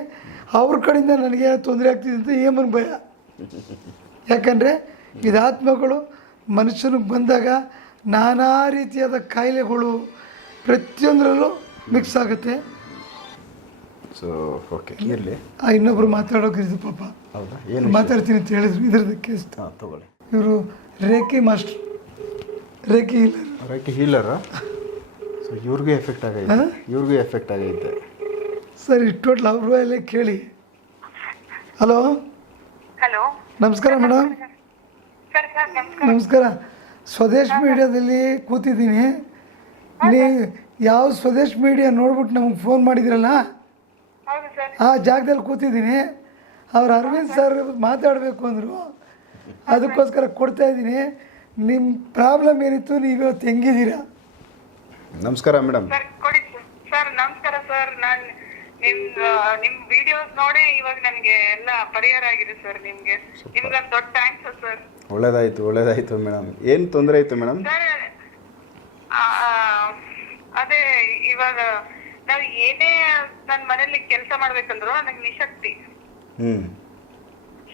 ಅವ್ರ ಕಡೆಯಿಂದ ನನಗೆ ತೊಂದರೆ ಆಗ್ತಿದೆ ಅಂತ ಏಮನ್ ಭಯ. ಯಾಕಂದರೆ ಇದಾತ್ಮಗಳು ಮನುಷ್ಯನಿಗೆ ಬಂದಾಗ ನಾನಾ ರೀತಿಯಾದ ಕಾಯಿಲೆಗಳು ಪ್ರತಿಯೊಂದರಲ್ಲೂ ಮಿಕ್ಸ್ ಆಗುತ್ತೆ. ಸೊ ಓಕೆ ಇರಲಿ. ಆ ಇನ್ನೊಬ್ರು ಮಾತಾಡೋಕಿದ್ದು ಪಾಪ. ಹೌದಾ? ಏನು ಮಾತಾಡ್ತೀನಿ ಅಂತ ಹೇಳಿದ್ರು. ಇದ್ರದಕ್ಕೆ ಇಷ್ಟ ತಗೊಳ್ಳಿ. ಇವರು reiki master. Reiki healer reiki ಹೀಲರ so ಇವ್ರಿಗೂ ಎಫೆಕ್ಟ್ ಆಗೈತೆ. ಇವ್ರಿಗೂ ಎಫೆಕ್ಟ್ ಆಗೈತೆ. ಸರಿ ಟೋಟಲ್ ಅವ್ರ ಎಲ್ಲ ಕೇಳಿ. Hello hello. ನಮಸ್ಕಾರ ಮೇಡಮ್. ಸರ್ ಸರ್ ನಮಸ್ಕಾರ. ನಮಸ್ಕಾರ. ಸ್ವದೇಶ್ ಮೀಡಿಯಾದಲ್ಲಿ ಕೂತಿದ್ದೀನಿ. ನೀವು ಯಾವ ಸ್ವದೇಶ್ ಮೀಡಿಯಾ ನೋಡ್ಬಿಟ್ಟು ನಮಗೆ ಫೋನ್ ಮಾಡಿದ್ರಲ್ಲ? ಆ ಜಾಗದಲ್ಲಿ ಕೂತಿದ್ದೀನಿ. ಅವ್ರು ಅರವಿಂದ್ ಸರ್ ಮಾತಾಡಬೇಕು ಅಂದರು. ಅದಕ್ಕೋಸ್ಕರ ಕೊಡ್ತಾ ಇದ್ದೀನಿ. ನಿಮ್ಮ ಪ್ರಾಬ್ಲಮ್ ಏನಿತ್ತು ನೀವು ಇವತ್ತು ಹೆಂಗಿದ್ದೀರಾ? ನಮಸ್ಕಾರ ಮೇಡಮ್. ಸರ್ ಕೊಡಿ ಸರ್. ಸರ್ ನಮಸ್ಕಾರ ಸರ್. ನಾನು ನಿಮ್ ನಿಮ್ ವಿಡಿಯೋಸ್ ನೋಡಿ ಇವಾಗ ನನಗೆ ಎಲ್ಲ ಪರಿಹಾರ ಆಗಿದೆ ಸರ್ ನಿಮ್ಗೆ. ನಿಮ್ಗೆ ದೊಡ್ಡ ಥ್ಯಾಂಕ್ಸ್ ಸರ್ ಒಳ್ಳೇದಾಯ್ತು ಒಳ್ಳೇದಾಯ್ತು ಮೇಡಮ್ ಏನು ತೊಂದರೆ ಆಯ್ತು ಮೇಡಮ್ ಸರ್ ಆ, ಅದೇ ಇವಾಗ ನಾವ್ ಏನೇ ನನ್ನ ಮನೇಲಿ ಕೆಲಸ ಮಾಡ್ಬೇಕಂದ್ರು ನನಗೆ ನಿಶಕ್ತಿ. ಹ್ಮ್.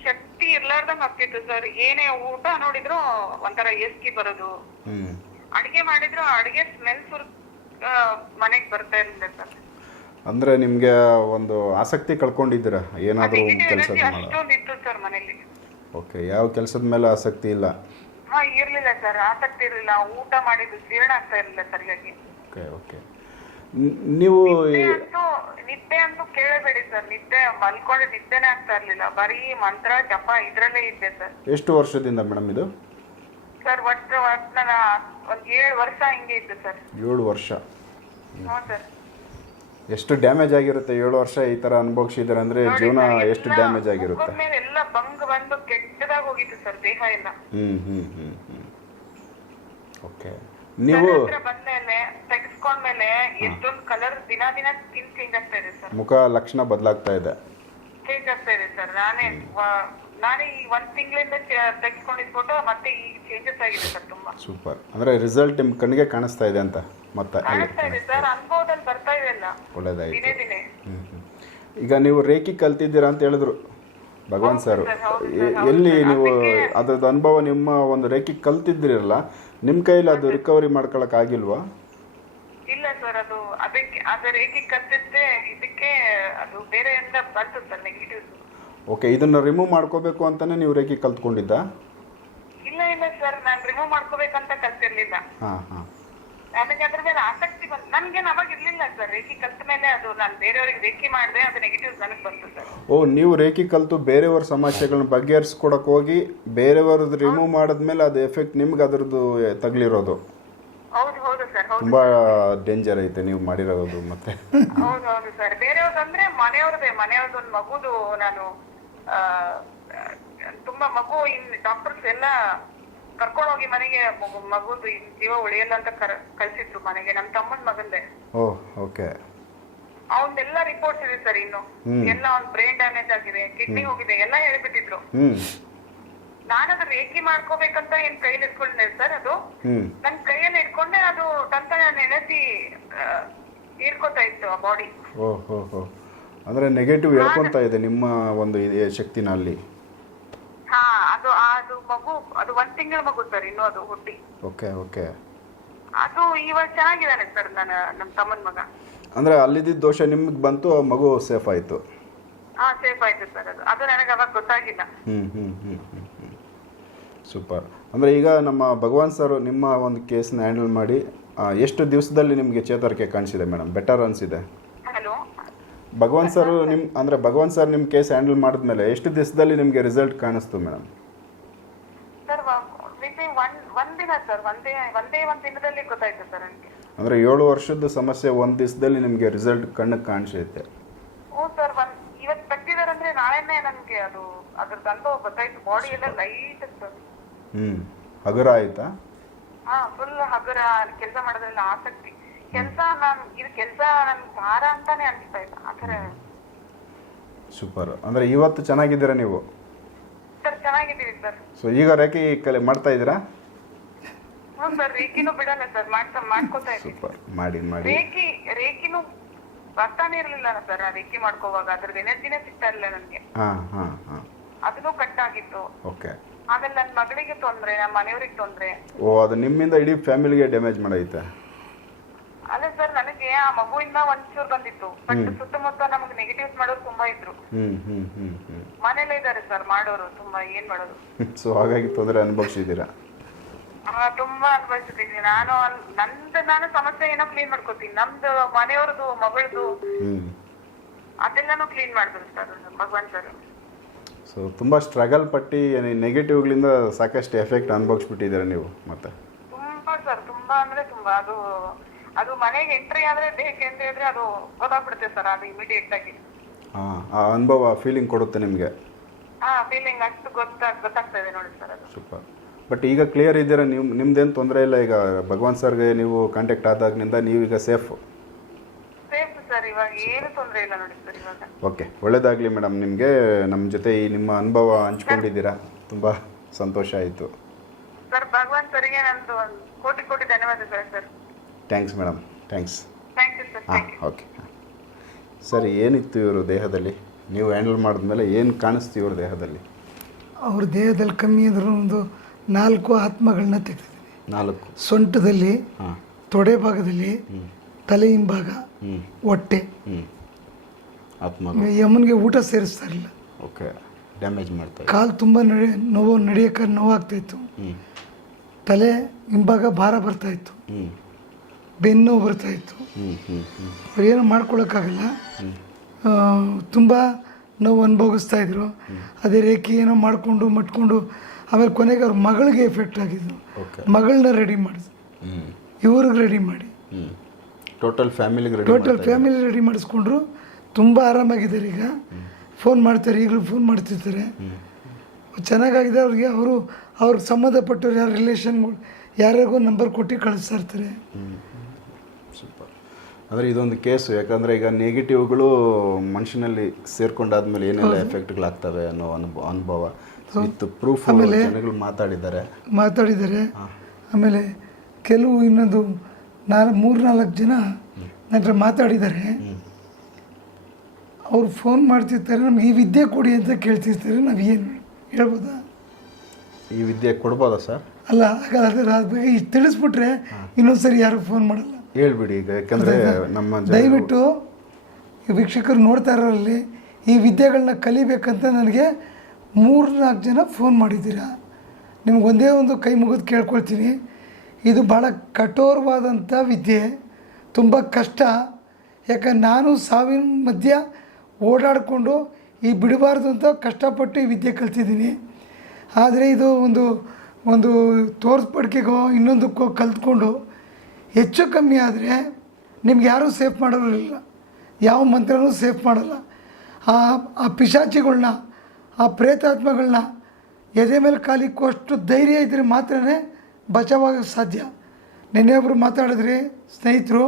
ಶಕ್ತಿ ಇರ್ಲಾರ್ದಂಗ್ ಆಗ್ತಿತ್ತು ಸರ್ ಏನೇ ಊಟ ನೋಡಿದ್ರು ಒಂಥರ ಎಸ್ಕಿ ಬರೋದು. ಹ್ಮ್. ಅಡಿಗೆ ಮಾಡಿದ್ರು ಅಡಿಗೆ ಸ್ಮೆಲ್ ಸುರ್ ಮನೆಗ್ ಬರ್ತಾ ಇರ್ಲಿಲ್ಲ ಸರ್ ಅಂದರೆ ನಿಮಗೆ ಒಂದು ಆಸಕ್ತಿ ಕಳ್ಕೊಂಡಿದ್ದೀರಾ? ಏನಾದರೂ ಒಂದು ಕೆಲಸ ಮಾಡೋ ಅಷ್ಟೊಂದು ಇತ್ತು ಸರ್ ಮನೇಲಿ? ಓಕೆ ಯಾವ ಕೆಲಸದ ಮೇಲೆ ಆಸಕ್ತಿ ಇಲ್ಲ? ಹಾ ಇರ್ಲಿಲ್ಲ ಸರ್ ಆಸಕ್ತಿ ಇರಲಿಲ್ಲ. ಊಟ ಮಾಡಿದ್ದು ಜೀರ್ಣ ಆಗ್ತಾ ಇರ್ಲಿಲ್ಲ ಸರಿಯಾಗಿ ಓಕೆ ಓಕೆ ನೀವು ನಿದ್ದೆ ಅಂತೂ ನಿದ್ದೆ ಅಂತೂ ಕೇಳಬೇಡಿ ಸರ್. ನಿದ್ದೆ ಮಲ್ಕೊಂಡೆ ನಿದ್ದೆನೇ ಆಗ್ತಾ ಇರಲಿಲ್ಲ. ಬರೀ ಮಂತ್ರ ಜಪ ಇದ್ರಲ್ಲೇ ಇದ್ದೆ ಸರ್. ಎಷ್ಟು ವರ್ಷದಿಂದ ಮೇಡಮ್ ಇದು? ಸರ್ ಒಟ್ಟು ಒಟ್ಟು ನನ್ನ ಒಂದ್ ಏಳು ವರ್ಷ ಹಿಂಗೆ ಇತ್ತು ಸರ್. ಏಳು ವರ್ಷ. ಹ್ಞೂ ಸರ್. ಎಷ್ಟು ಡ್ಯಾಮೇಜ್ ಆಗಿರುತ್ತೆ ಏಳು ವರ್ಷ ಈ ತರ ಅನುಭವಿಸಿದ್ರೆ ಅಂದ್ರೆ ಜೀವನ ಎಷ್ಟು ಡ್ಯಾಮೇಜ್ ಆಗಿರುತ್ತೆ? ಎಲ್ಲ ಬಂಗ್ ಬಂದು ಕೆಟ್ಟದಾಗ ಹೋಗಿತ್ತು ಸರ್ ದೇಹ ಎಲ್ಲ. ಹ್ಮ್ ಹ್ಮ್ ಹ್ಮ್ ಹ್ಞೂ ಓಕೆ ನೀವು ಬಂದ್ಮೇಲೆ ತೆಗೆಸ್ಕೊಂಡ್ಮೇಲೆ ಎಷ್ಟೊಂದು ಕಲರ್ ದಿನ ದಿನ ಸ್ಕಿನ್ ಚೇಂಜ್ ಆಗ್ತಾ ಇದೆ ಸರ್. ಮುಖ ಲಕ್ಷಣ ಬದಲಾಗ್ತಾ ಇದೆ. ಚೇಂಜ್ ಆಗ್ತಾ ಇದೆ ಸರ್. ನಾನೇ ನಾನೇ ಈ ಒಂದ್ ತಿಂಗಳಿಂದ ತೆಗೆಸ್ಕೊಂಡಿದ್ ಫೋಟೋ ಮತ್ತೆ ಈ ಚೇಂಜಸ್ ಆಗಿದೆ ಸರ್ ತುಂಬಾ. ಸೂಪರ್. ಅಂದ್ರೆ ರಿಸಲ್ಟ್ ನಿಮ್ ಕಣ್ಣಿಗೆ ಕಾಣಿಸ್ತಾ ಇದೆ ಅಂತ? ಮತ್ತೆ ಒಳ್ಳೇದಾಯಿತು. ಈಗ ನೀವು ರೇಖಿ ಕಲ್ತಿದ್ದೀರಾ ಅಂತ ಹೇಳಿದ್ರು ಭಗವಾನ್ ಸರ್. ಎಲ್ಲಿ ನೀವು ಅದ್ರದ್ದು ಅನುಭವ ನಿಮ್ಮ ಒಂದು ರೇಖಿ ಕಲ್ತಿದ್ದೀರಲ್ಲ ನಿಮ್ಮ ಕೈಲಿ ಅದು ರಿಕವರಿ ಮಾಡ್ಕೊಳಕ್ ಆಗಿಲ್ವಾ? ಇಲ್ಲ ಸರ್ ಅದು ಅದಕ್ಕೆ ಅದ್ರ ರೇಖಿ ಕಲ್ತಿದ್ದೆ ಇದಕ್ಕೆ ಅದು ಬೇರೆ ಬಂತು ಸರ್ ನೆಗೆಟಿವ್ ಓಕೆ ಇದನ್ನ ರಿಮೂವ್ ಮಾಡ್ಕೋಬೇಕು ಅಂತಾನೆ ನೀವು ರೇಖಿ ಕಲ್ತ್ಕೊಂಡಿದ್ದ? ಇಲ್ಲ ಇಲ್ಲ ಸರ್ ನಾನು ರಿಮೂವ್ ಮಾಡ್ಕೋಬೇಕಂತ ಕಲ್ತಿರ್ಲಿಲ್ಲ. ಹಾಂ ಹಾಂ. ನನಗೆ ಅದ್ರ ಮೇಲೆ ಆಸಕ್ತಿ ಬಂತು ನನ್ಗೆ ಅವಾಗ ಇರ್ಲಿಲ್ಲ ಸರ್. ರೇಖಿ ಕಲ್ತ ಮೇಲೆ ಅದು ನಾನು ಬೇರೆಯವ್ರಿಗೆ ರೇಖಿ ಮಾಡಿದೆ ಅದು ನೆಗೆಟಿವ್ ನನಗೆ ಬಂತು ಸರ್. ಓ ನೀವು ರೇಖಿ ಕಲ್ತು ಬೇರೆಯವ್ರ ಸಮಸ್ಯೆಗಳನ್ನ ಬಗೆಹರಿಸ್ಕೊಡಕ್ ಹೋಗಿ ಬೇರೆಯವ್ರದ್ದು ರಿಮೂವ್ ಮಾಡಿದ್ಮೇಲೆ ಅದು ಎಫೆಕ್ಟ್ ನಿಮ್ಗೆ ಅದ್ರದ್ದು ತಗಲಿರೋದು. ಹೌದು ಹೌದು ಸರ್ ಹೌದು ತುಂಬ ಡೇಂಜರ್ ಐತೆ ನೀವು ಮಾಡಿರೋದು ಮತ್ತೆ. ಹೌದು ಹೌದು ಸರ್. ಬೇರೆಯವ್ರದ್ದು ಅಂದ್ರೆ ಮನೆಯವ್ರದೇ ಮನೆಯವ್ರದ್ದು ಒಂದು ಮಗುದು ನಾನು ಆ, ತುಂಬಾ ಮಗು ಇನ್ ಡಾಕ್ಟರ್ಸ್ ಎಲ್ಲ ಕರ್ಕೊಂಡು ಹೋಗಿ ಮನೆಗೆ ಮಗು ಮಗುದು ಜೀವ ಉಳಿಯಲ್ಲ ಅಂತ ಕಳ್ಸಿದ್ರು ಮನೆಗೆ ನಮ್ಮ ತಮ್ಮನ ಮಗಂದೆ. Oh okay. ಅವನ್ನೆಲ್ಲ ರಿಪೋರ್ಟ್ಸ್ ಇದೆ ಸರ್ ಇನ್ನು. ಎಲ್ಲ ಅವ್ನ್ ಬ್ರೈನ್ ಡ್ಯಾಮೇಜ್ ಆಗಿದೆ ಕಿಡ್ನಿ ಹೋಗಿದೆ ಎಲ್ಲ ಹೇಳ್ಬಿಟ್ಟಿದ್ರು. ನಾನು ಅದು ರೇಖಿ ಮಾಡ್ಕೋಬೇಕಂತ ಏನ್ ಕೈಯಲ್ಲಿ ಇಟ್ಕೊಂಡೆ ಸರ್ ಅದು? ನನ್ ಕೈಯಲ್ಲಿ ಇಟ್ಕೊಂಡೆ ಅದು ತಂತ ನೆನೆಸಿ ಹೀರ್ಕೋತಾ ಇತ್ತು ಆ ಬಾಡಿ ಅಂದ್ರೆ ನೆಗೆಟಿವ್ ಹೇಳ್ಕೊಂತ ಇದೆ ನಿಮ್ಮ ಒಂದು ಇದೆ ಶಕ್ತಿನ ಅಲ್ಲಿ ಹಾ ಅದು ಅದು ಮಗು ಅದು ಒಂದ್ ತಿಂಗಳ ಮಗು ಸರ್ ಇನ್ನು ಅದು ಹುಟ್ಟಿ. ಓಕೆ ಓಕೆ ಅದು ಇವಾಗ ಚೆನ್ನಾಗಿದ್ದಾನೆ ಸರ್ ನನ್ನ ನಮ್ಮ ತಮ್ಮನ ಮಗ. ಅಂದರೆ ಅಲ್ಲಿದ್ದ ದೋಷ ನಿಮ್ಗೆ ಬಂತು ಆ ಮಗು ಸೇಫ್ ಆಯಿತು? ಹಾ ಸೇಫ್ ಆಯ್ತು ಸರ್ ಅದು. ಅದು ನನಗೆ ಅವಾಗ ಗೊತ್ತಾಗಿಲ್ಲ. ಹ್ಞೂ ಹ್ಞೂ ಹ್ಞೂ ಸೂಪರ್ ಅಂದರೆ ಈಗ ನಮ್ಮ ಭಗವಾನ್ ಸರ್ ನಿಮ್ಮ ಒಂದು ಕೇಸ್ನ ಹ್ಯಾಂಡಲ್ ಮಾಡಿ ಆ, ಎಷ್ಟು ದಿವಸದಲ್ಲಿ ನಿಮಗೆ ಚೇತರಿಕೆ ಕಾಣಿಸಿದೆ ಮೇಡಮ್ ಬೆಟರ್ ಅನಿಸಿದೆ. ಹಲೋ ಭಗವಾನ್ ಸರ್ ನಿಮ್ಮ ಅಂದರೆ ಭಗವಾನ್ ಸರ್ ನಿಮ್ಮ ಕೇಸ್ ಹ್ಯಾಂಡಲ್ ಮಾಡಿದ್ಮೇಲೆ ಎಷ್ಟು ದಿವಸದಲ್ಲಿ ನಿಮಗೆ ರಿಸಲ್ಟ್ ಕಾಣಿಸ್ತು ಮೇಡಮ್ ಒನ್ ಒಂದ್ ದಿನ ಸರ್ ಒಂದೇ ಒಂದೇ ಒಂದ್ ದಿನದಲ್ಲಿ ಗೊತ್ತಾಯ್ತು ಸರ್ ನನಗೆ. ಅಂದರೆ ಏಳು ವರ್ಷದ ಸಮಸ್ಯೆ ಒಂದ್ ದಿವಸದಲ್ಲಿ ನಿಮ್ಗೆ ರಿಸಲ್ಟ್ ಕಣ್ಣಿಗೆ ಕಾಣಿಸೈತೆ. ಹ್ಞೂ ಸರ್ ಒಂದ್ ಇವತ್ತು ನಾಳೆನೇ ನನ್ಗೆ ಅದು ಅದ್ರದ್ದು ಅನುಭವ ಗೊತ್ತಾಯ್ತು ಬಾಡಿ ಎಲ್ಲ ಲೈಟ್ ಸರ್ ಹ್ಮ್ ಹಗುರ ಆಯ್ತಾ? ಹಾ ಫುಲ್ ಹಗುರ ಕೆಲಸ ಮಾಡೋದ್ರಲ್ಲಿ ಆಸಕ್ತಿ. ಕೆಲಸ ನಾನು ಇದು ಕೆಲಸ ನನ್ ಭಾರ ಅಂತಾನೆ ಅನ್ಸ್ತಾ ಇಲ್ಲ ಆತರ ಸೂಪರ್. ಅಂದ್ರೆ ಇವತ್ತು ಚೆನ್ನಾಗಿದ್ದೀರಾ ನೀವು? ಸರ್ ಚೆನ್ನಾಗಿದ್ದೀವಿ ಸರ್. ಸೊ ಈಗ ರೇಖೆ ಕಲೆ ಮಾಡ್ತಾ ಇದ್ದೀರಾ? ಹ್ಞೂ ಸರ್ ರೇಖಿನೂ ಬಿಡಲ್ಲ ಸರ್ ಮಾಡ್ತಾ ಮಾಡ್ಕೋತಾ ಇದ್ದೀವಿ. ಸೂಪರ್ ಮಾಡಿ ಮಾಡಿ. ರೇಖಿ ರೇಖಿನೂ ಬರ್ತಾನೆ ಇರಲಿಲ್ಲ ಸರ್ ಆ ರೇಖಿ ಮಾಡ್ಕೋವಾಗ. ಅದ್ರದ್ದು ಎನರ್ಜಿನೇ ಸಿಗ್ತಾ ಇರಲಿಲ್ಲ ನನಗೆ. ಹಾಂ ಹಾಂ ಹಾಂ. ಅದನ್ನು ಕಟ್ ಆಗಿತ್ತು. ಓಕೆ ಆಮೇಲೆ ನನ್ನ ಮಗಳಿಗೆ ತೊಂದ್ರೆ ನಮ್ಮ ಮನೆಯವ್ರಿಗೆ ತೊಂದ್ರೆ. ಓ ಅದು ನಿಮ್ಮಿಂದ ಇಡೀ ಫ್ಯಾಮಿಲಿಗೆ ಡ್ಯಾಮೇಜ್ ಮಾಡೈತೆ. ಅದೇ ಸರ್ ನನಗೆ ಆ ಮಗುವಿಂದ ಒಂಚೂರು ಬಂದಿತ್ತು. ಬಟ್ ಸುತ್ತಮುತ್ತ ನಮಗೆ ನೆಗೆಟಿವ್ಸ್ ಮಾಡೋರು ತುಂಬಾ ಇದ್ರು. ಹ್ಮ್ ಹ್ಮ್ ಹ್ಮ್ ಹ್ಞೂ ಮನೇಲೇ ಇದ್ದಾರೆ ಸರ್ ಮಾಡೋರು ತುಂಬಾ ಏನ್ ಮಾಡೋದು? ಸೊ ಹಾಗಾಗಿ ತೊಂದರೆ ಅನುಭವಿಸಿದ್ದೀರಾ? ಆ, ತುಂಬಾ ಅನುಭವಿಸಿದ್ದೀನಿ. ನಾನು ಅಲ್- ನಂದು ನಾನು ಸಮಸ್ಯೆ ಏನೋ ಕ್ಲೀನ್ ಮಾಡ್ಕೋತೀನಿ. ನಮ್ದು ಮನೆಯವ್ರದ್ದು ಮಗಳದು ಹ್ಞೂ ಅದೆಲ್ಲಾನು ಕ್ಲೀನ್ ಮಾಡಿದ್ರು ಸರ್ ಭಗವಾನ್ ಸರ್ ಸೊ ತುಂಬ ಸ್ಟ್ರಗಲ್ ಪಟ್ಟು ನೆಗೆಟಿವ್ಗಳಿಂದ ಸಾಕಷ್ಟು ಎಫೆಕ್ಟ್ ಅನುಭವಿಸ್ಬಿಟ್ಟಿದ್ದೀರಾ ನೀವು ಮತ್ತೆ? ತುಂಬಾ ಸರ್ ತುಂಬಾ ಅಂದ್ರೆ ತುಂಬಾ. ಅದು ಅದು ಮನೆಗೆ ಎಂಟ್ರಿ ಆದ್ರೆ ದೇಹಕ್ಕೆ ಅಂತ ಹೇಳಿದ್ರೆ ಅದು ಗೊತ್ತಾಗ್ಬಿಡುತ್ತೆ ಸರ್ ಅದು ಇಮಿಡಿಯೇಟ್ ಆಗಿ. ಹಾಂ ಆ ಅನುಭವ ಫೀಲಿಂಗ್ ಕೊಡುತ್ತೆ ನಿಮಗೆ? ಹಾ ಫೀಲಿಂಗ್ ಅಷ್ಟು ಗೊತ್ತಾ ಗೊತ್ತಾಗ್ತಾ ನೋಡಿ ಸರ್ ಅದು. ಸೂಪರ್. ಬಟ್ ಈಗ ಕ್ಲಿಯರ್ ಇದ್ದೀರಾ ನೀವು ನಿಮ್ದೇನು ತೊಂದರೆ ಇಲ್ಲ? ಈಗ ಭಗವಾನ್ ಸರ್ಗೆ ನೀವು ಕಾಂಟ್ಯಾಕ್ಟ್ ಆದಾಗಿನಿಂದ ನೀವೀಗ ಸೇಫ್ ಸೇಫ್ ಸರ್ ಇವಾಗ ಏನು ತೊಂದ್ರೆ ಇಲ್ಲ ನೋಡಿ ಸರ್ ಇವಾಗ. ಓಕೆ ಒಳ್ಳೇದಾಗಲಿ ಮೇಡಮ್ ನಿಮಗೆ ನಮ್ಮ ಜೊತೆ ಈ ನಿಮ್ಮ ಅನುಭವ ಹಂಚ್ಕೊಂಡಿದ್ದೀರಾ? ತುಂಬ ಸಂತೋಷ ಆಯಿತು. ಸರ್ ಭಗವಾನ್ ಸರ್ಗೆ ನಂದು ಒಂದು ಕೋಟಿ ಕೋಟಿ ಧನ್ಯವಾದಗಳು sir thanks madam thanks thank you sir ಹಾಂ ಥ್ಯಾಂಕ್ ಯು ಓಕೆ ಸರಿ ಏನಿತ್ತು ಇವರು ದೇಹದಲ್ಲಿ? ನೀವು ಹ್ಯಾಂಡಲ್ ಮಾಡಿದ್ಮೇಲೆ ಏನು ಕಾಣಿಸ್ತು ಇವ್ರ ದೇಹದಲ್ಲಿ? ಅವ್ರ ದೇಹದಲ್ಲಿ ಕಮ್ಮಿ ಅಂದ್ರೆ ಒಂದು ನಾಲ್ಕು ಆತ್ಮಗಳನ್ನ ತೆಗೆದಿದ್ದೀನಿ. ನಾಲ್ಕು. ಸೊಂಟದಲ್ಲಿ ಹಾಂ. ತೊಡೆ ಭಾಗದಲ್ಲಿ ತಲೆ ಹಿಂಭಾಗ ಹೊಟ್ಟೆ. ಆತ್ಮ ಯಮನ್ಗೆ ಊಟ ಸೇರಿಸ್ತಾ ಇರಲಿಲ್ಲ. ಓಕೆ. ಡ್ಯಾಮೇಜ್ ಮಾಡ್ತಾ ಇದೆ ಕಾಲು ತುಂಬ ನಡೆ ನೋವು ನಡೆಯಕ್ಕೆ ನೋವಾಗ್ತಾಯಿತ್ತು ತಲೆ ಹಿಂಭಾಗ ಭಾರ ಬರ್ತಾಯಿತ್ತು ಹ್ಞೂ ಬೆನ್ನು ಬರ್ತಾ ಇತ್ತು. ಅವ್ರೇನು ಮಾಡ್ಕೊಳಕ್ಕಾಗಲ್ಲ. ತುಂಬ ನೋವು ಅನುಭವಿಸ್ತಾ ಇದ್ರು. ಅದೇ ರೇಖೆ ಏನೋ ಮಾಡಿಕೊಂಡು ಮಟ್ಕೊಂಡು ಆಮೇಲೆ ಕೊನೆಗೆ ಅವ್ರ ಮಗಳಿಗೆ ಎಫೆಕ್ಟ್ ಆಗಿದ್ರು ಮಗಳನ್ನ ರೆಡಿ ಮಾಡಿದ್ರು ಇವ್ರಿಗೆ ರೆಡಿ ಮಾಡಿ. Total family ready total family ready ಮಾಡಿಸ್ಕೊಂಡ್ರು. ತುಂಬ ಆರಾಮಾಗಿದ್ದಾರೆ ಈಗ. ಫೋನ್ ಮಾಡ್ತಾರೆ ಈಗಲೂ ಫೋನ್ ಮಾಡ್ತಿರ್ತಾರೆ. ಚೆನ್ನಾಗಾಗಿದೆ ಅವ್ರಿಗೆ. ಅವರು ಅವ್ರಿಗೆ ಸಂಬಂಧಪಟ್ಟವ್ರು ಯಾರು ರಿಲೇಷನ್ಗಳು ಯಾರ್ಯಾರಿಗೂ ನಂಬರ್ ಕೊಟ್ಟು ಕಳಿಸ್ತಾ ಇರ್ತಾರೆ. ಅಂದರೆ ಇದೊಂದು ಕೇಸು. ಯಾಕಂದರೆ ಈಗ ನೆಗೆಟಿವ್ಗಳು ಮನುಷ್ಯನಲ್ಲಿ ಸೇರ್ಕೊಂಡಾದ್ಮೇಲೆ ಏನೆಲ್ಲ ಎಫೆಕ್ಟ್ಗಳಾಗ್ತವೆ ಅನ್ನೋ ಅನುಭವ. ಅನುಭವ ವಿತ್ ಪ್ರೂಫ್ ಜನಗಳು ಮಾತಾಡಿದ್ದಾರೆ. ಮಾತಾಡಿದ್ದಾರೆ. ಆಮೇಲೆ ಕೆಲವು ಇನ್ನೊಂದು ನಾಲ್ಕು ಮೂರು ನಾಲ್ಕು ಜನ ನಂತರ ಮಾತಾಡಿದ್ದಾರೆ. ಅವ್ರು ಫೋನ್ ಮಾಡ್ತಿರ್ತಾರೆ ನಮ್ಗೆ ಈ ವಿದ್ಯೆ ಕೊಡಿ ಅಂತ ಕೇಳ್ತಿರ್ತಾರೆ. ನಾವು ಏನು ಹೇಳ್ಬೋದಾ? ಈ ವಿದ್ಯೆ ಕೊಡ್ಬೋದಾ ಸರ್? ಅಲ್ಲ ಹಾಗಾದ್ರೆ ಅದ್ರ ಬಗ್ಗೆ ತಿಳಿಸ್ಬಿಟ್ರೆ ಇನ್ನೊಂದ್ಸರಿ ಯಾರು ಫೋನ್ ಮಾಡಲ್ಲ. ಹೇಳ್ಬಿಡಿ ಈಗ ಯಾಕಂದರೆ ನಮ್ಮ ದಯವಿಟ್ಟು ಈ ವೀಕ್ಷಕರು ನೋಡ್ತಾ ಇರೋರಲ್ಲಿ ಈ ವಿದ್ಯೆಗಳನ್ನ ಕಲಿಬೇಕಂತ ನನಗೆ ಮೂರು ನಾಲ್ಕು ಜನ ಫೋನ್ ಮಾಡಿದ್ದೀರಾ? ನಿಮ್ಗೆ ಒಂದೇ ಒಂದು ಕೈ ಮುಗಿದು ಕೇಳ್ಕೊಳ್ತೀನಿ. ಇದು ಭಾಳ ಕಠೋರವಾದಂಥ ವಿದ್ಯೆ ತುಂಬ ಕಷ್ಟ. ಯಾಕಂದ್ರೆ ನಾನು ಸಾವಿನ ಮಧ್ಯ ಓಡಾಡಿಕೊಂಡು ಈ ಬಿಡಬಾರ್ದು ಅಂತ ಕಷ್ಟಪಟ್ಟು ಈ ವಿದ್ಯೆ ಕಲ್ತಿದ್ದೀನಿ. ಆದರೆ ಇದು ಒಂದು ಒಂದು ತೋರ್ಸ್ಪಡಿಕೆಗೋ ಇನ್ನೊಂದಕ್ಕೋ ಕಲ್ತ್ಕೊಂಡು ಹೆಚ್ಚು ಕಮ್ಮಿ ಆದರೆ ನಿಮ್ಗೆ ಯಾರೂ ಸೇಫ್ ಮಾಡೋರಿಲ್ಲ. ಯಾವ ಮಂತ್ರನೂ ಸೇಫ್ ಮಾಡಲ್ಲ. ಆ ಆ ಪಿಶಾಚಿಗಳನ್ನ ಆ ಪ್ರೇತಾತ್ಮಗಳನ್ನ ಎದೆ ಮೇಲೆ ಕಾಲಿಕ್ಕೋಷ್ಟು ಧೈರ್ಯ ಇದ್ದರೆ ಮಾತ್ರನೇ ಬಚಾವಾಗೋಕ್ಕೆ ಸಾಧ್ಯ. ನಿನ್ನೆ ಒಬ್ಬರು ಮಾತಾಡಿದ್ರಿ, ಸ್ನೇಹಿತರು,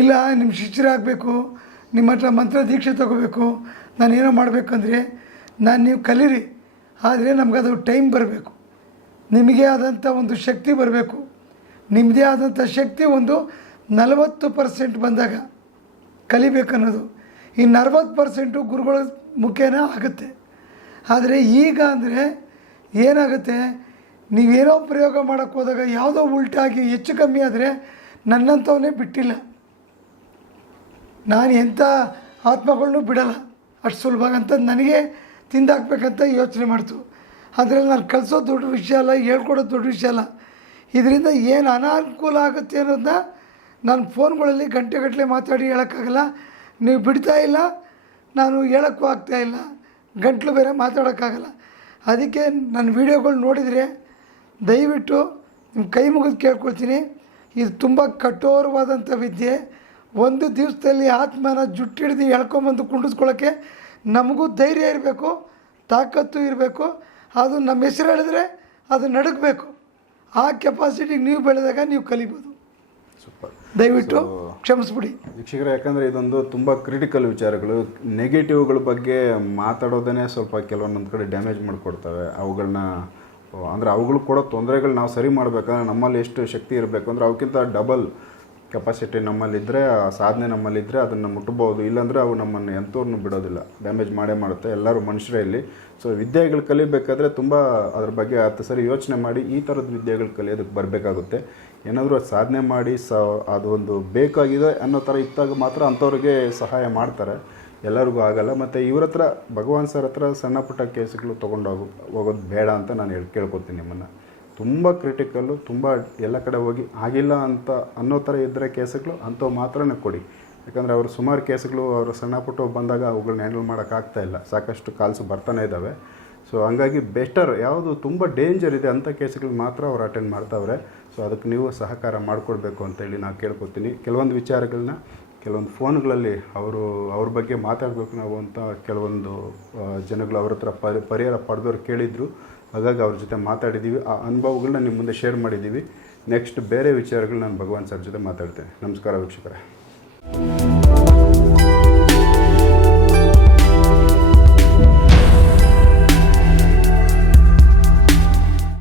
ಇಲ್ಲ ನಿಮ್ಮ ಶಿಷ್ಯರಾಗಬೇಕು ನಿಮ್ಮ ಹತ್ರ ಮಂತ್ರ ದೀಕ್ಷೆ ತಗೋಬೇಕು ನಾನೇನೋ ಮಾಡಬೇಕಂದ್ರೆ ನಾನು ನೀವು ಕಲೀರಿ, ಆದರೆ ನಮಗದು ಟೈಮ್ ಬರಬೇಕು. ನಿಮಗೆ ಆದಂಥ ಒಂದು ಶಕ್ತಿ ಬರಬೇಕು. ನಿಮ್ಮದೇ ಆದಂಥ ಶಕ್ತಿ ಒಂದು ನಲವತ್ತು ಪರ್ಸೆಂಟ್ ಬಂದಾಗ ಕಲಿಬೇಕನ್ನೋದು. ಈ ಅರವತ್ತು ಪರ್ಸೆಂಟು ಗುರುಗಳ ಮುಖೇನ ಆಗುತ್ತೆ. ಆದರೆ ಈಗ ಅಂದರೆ ಏನಾಗುತ್ತೆ? ನೀವೇನೋ ಪ್ರಯೋಗ ಮಾಡೋಕ್ಕೆ ಹೋದಾಗ ಯಾವುದೋ ಉಲ್ಟಾಗಿ ಹೆಚ್ಚು ಕಮ್ಮಿ ಆದರೆ ನನ್ನಂಥವನ್ನೇ ಬಿಟ್ಟಿಲ್ಲ. ನಾನು ಎಂಥ ಆತ್ಮಗಳನ್ನೂ ಬಿಡಲ್ಲ. ಅಷ್ಟು ಸುಲಭ ಅಂತ ನನಗೆ ತಿಂದಾಕ್ಬೇಕಂತ ಯೋಚನೆ ಮಾಡ್ತು. ಅದರಲ್ಲಿ ನಾನು ಕಲಿಸೋದು ದೊಡ್ಡ ವಿಷಯ ಅಲ್ಲ ಹೇಳ್ಕೊಡೋದು ದೊಡ್ಡ ವಿಷಯ ಅಲ್ಲ. ಇದರಿಂದ ಏನು ಅನಾನುಕೂಲ ಆಗುತ್ತೆ ಅನ್ನೋದನ್ನ ನಾನು ಫೋನ್ಗಳಲ್ಲಿ ಗಂಟೆಗಟ್ಟಲೆ ಮಾತಾಡಿ ಹೇಳೋಕ್ಕಾಗಲ್ಲ. ನೀವು ಬಿಡ್ತಾ ಇಲ್ಲ, ನಾನು ಹೇಳೋಕ್ಕೂ ಆಗ್ತಾ ಇಲ್ಲ, ಗಂಟ್ಲು ಬೇರೆ ಮಾತಾಡೋಕ್ಕಾಗಲ್ಲ. ಅದಕ್ಕೆ ನನ್ನ ವೀಡಿಯೋಗಳು ನೋಡಿದರೆ ದಯವಿಟ್ಟು ನಿಮ್ಮ ಕೈ ಮುಗಿದು ಕೇಳ್ಕೊಳ್ತೀನಿ. ಇದು ತುಂಬ ಕಠೋರವಾದಂಥ ವಿದ್ಯೆ. ಒಂದು ದಿವಸದಲ್ಲಿ ಆತ್ಮನ ಜುಟ್ಟಿಡಿದು ಎಳ್ಕೊಂಬಂದು ಕುಂಡಿಸ್ಕೊಳ್ಳೋಕ್ಕೆ ನಮಗೂ ಧೈರ್ಯ ಇರಬೇಕು, ತಾಕತ್ತು ಇರಬೇಕು. ಅದು ನಮ್ಮ ಹೆಸರು ಹೇಳಿದ್ರೆ ಅದು ನಡಗಬೇಕು. ಆ ಕೆಪಾಸಿಟಿಗೆ ನೀವು ಬೆಳೆದಾಗ ನೀವು ಕಲಿಬೋದು. ಸೂಪರ್ ದಯವಿಟ್ಟು ಕ್ಷಮಿಸ್ಬಿಡಿ. ವೀಕ್ಷಕರು ಯಾಕಂದರೆ ಇದೊಂದು ತುಂಬ ಕ್ರಿಟಿಕಲ್ ವಿಚಾರಗಳು. ನೆಗೆಟಿವ್ಗಳ ಬಗ್ಗೆ ಮಾತಾಡೋದೇ ಸ್ವಲ್ಪ ಕೆಲವೊಂದೊಂದು ಕಡೆ ಡ್ಯಾಮೇಜ್ ಮಾಡಿಕೊಡ್ತವೆ. ಅವುಗಳನ್ನ ಅಂದರೆ ಅವುಗಳು ಕೊಡೋ ತೊಂದರೆಗಳು ನಾವು ಸರಿ ಮಾಡಬೇಕಂದ್ರೆ ನಮ್ಮಲ್ಲಿ ಎಷ್ಟು ಶಕ್ತಿ ಇರಬೇಕು ಅಂದ್ರೆ ಅವಕ್ಕಿಂತ ಡಬಲ್ ಕೆಪಾಸಿಟಿ ನಮ್ಮಲ್ಲಿದ್ದರೆ ಆ ಸಾಧನೆ ನಮ್ಮಲ್ಲಿದ್ದರೆ ಅದನ್ನು ಮುಟ್ಟಬಹುದು ಇಲ್ಲಾಂದರೆ ಅವು ನಮ್ಮನ್ನು ಎಂಥವ್ರನ್ನೂ ಬಿಡೋದಿಲ್ಲ. ಡ್ಯಾಮೇಜ್ ಮಾಡೇ ಮಾಡುತ್ತೆ. ಎಲ್ಲರೂ ಮನುಷ್ಯರೇ ಇಲ್ಲಿ. ಸೊ ವಿದ್ಯೆಗಳು ಕಲಿಬೇಕಾದ್ರೆ ತುಂಬ ಅದ್ರ ಬಗ್ಗೆ ಹತ್ತು ಸರಿ ಯೋಚನೆ ಮಾಡಿ ಈ ಥರದ ವಿದ್ಯೆಗಳು ಕಲಿಯೋದಕ್ಕೆ ಬರಬೇಕಾಗುತ್ತೆ. ಏನಾದರೂ ಅದು ಸಾಧನೆ ಮಾಡಿ ಸ, ಅದು ಒಂದು ಬೇಕಾಗಿದೆ ಅನ್ನೋ ಥರ ಇದ್ದಾಗ ಮಾತ್ರ ಅಂಥವ್ರಿಗೆ ಸಹಾಯ ಮಾಡ್ತಾರೆ. ಎಲ್ಲರಿಗೂ ಆಗಲ್ಲ. ಮತ್ತು ಇವ್ರ ಹತ್ರ ಭಗವಾನ್ ಸರ್ ಹತ್ರ ಸಣ್ಣ ಪುಟ್ಟ ಕೇಸುಗಳು ತೊಗೊಂಡೋಗು, ಹೋಗೋದು ಬೇಡ ಅಂತ ನಾನು ಹೇಳಿ, ಕೇಳ್ಕೊತೀನಿ ನಿಮ್ಮನ್ನು. ತುಂಬ ಕ್ರಿಟಿಕಲ್ಲು ತುಂಬ ಎಲ್ಲ ಕಡೆ ಹೋಗಿ, ಆಗಿಲ್ಲ ಅಂತ ಅನ್ನೋ ಥರ ಇದ್ದರೆ ಕೇಸುಗಳು, ಅಂಥವು ಮಾತ್ರನೇ ಕೊಡಿ. ಯಾಕಂದರೆ ಅವರು ಸುಮಾರು ಕೇಸ್ಗಳು ಅವರು ಸಣ್ಣ ಪುಟ್ಟ ಬಂದಾಗ ಅವುಗಳನ್ನ ಹ್ಯಾಂಡಲ್ ಮಾಡೋಕ್ಕಾಗ್ತಾ ಇಲ್ಲ. ಸಾಕಷ್ಟು ಕಾಲ್ಸ್ ಬರ್ತಾನೆ ಇದ್ದಾವೆ ಸೊ ಹಂಗಾಗಿ ಬೆಟರ್ ಯಾವುದು ತುಂಬ ಡೇಂಜರ್ ಇದೆ ಅಂಥ ಕೇಸ್ಗಳು ಮಾತ್ರ ಅವ್ರು ಅಟೆಂಡ್ ಮಾಡ್ತಾವ್ರೆ. ಸೊ ಅದಕ್ಕೆ ನೀವು ಸಹಕಾರ ಮಾಡಿಕೊಡ್ಬೇಕು ಅಂತೇಳಿ ನಾನು ಕೇಳ್ಕೊತೀನಿ. ಕೆಲವೊಂದು ವಿಚಾರಗಳನ್ನ ಕೆಲವೊಂದು ಫೋನ್ಗಳಲ್ಲಿ ಅವರು, ಅವ್ರ ಬಗ್ಗೆ ಮಾತಾಡಬೇಕು ನಾವು ಅಂತ ಕೆಲವೊಂದು ಜನಗಳು ಅವ್ರ ಹತ್ರ ಪರಿ, ಪರಿಹಾರ ಪಡೆದವ್ರು ಕೇಳಿದರು. ಹಾಗಾಗಿ ಅವ್ರ ಜೊತೆ ಮಾತಾಡಿದ್ದೀವಿ ಆ ಅನುಭವಗಳನ್ನ ನಿಮ್ಮ ಮುಂದೆ ಶೇರ್ ಮಾಡಿದ್ದೀವಿ ನೆಕ್ಸ್ಟ್ ಬೇರೆ ವಿಚಾರಗಳು ನಾನು ಭಗವಾನ್ ಸರ್ ಜೊತೆ ಮಾತಾಡ್ತೇನೆ. ನಮಸ್ಕಾರ ವೀಕ್ಷಕರೇ. Thank you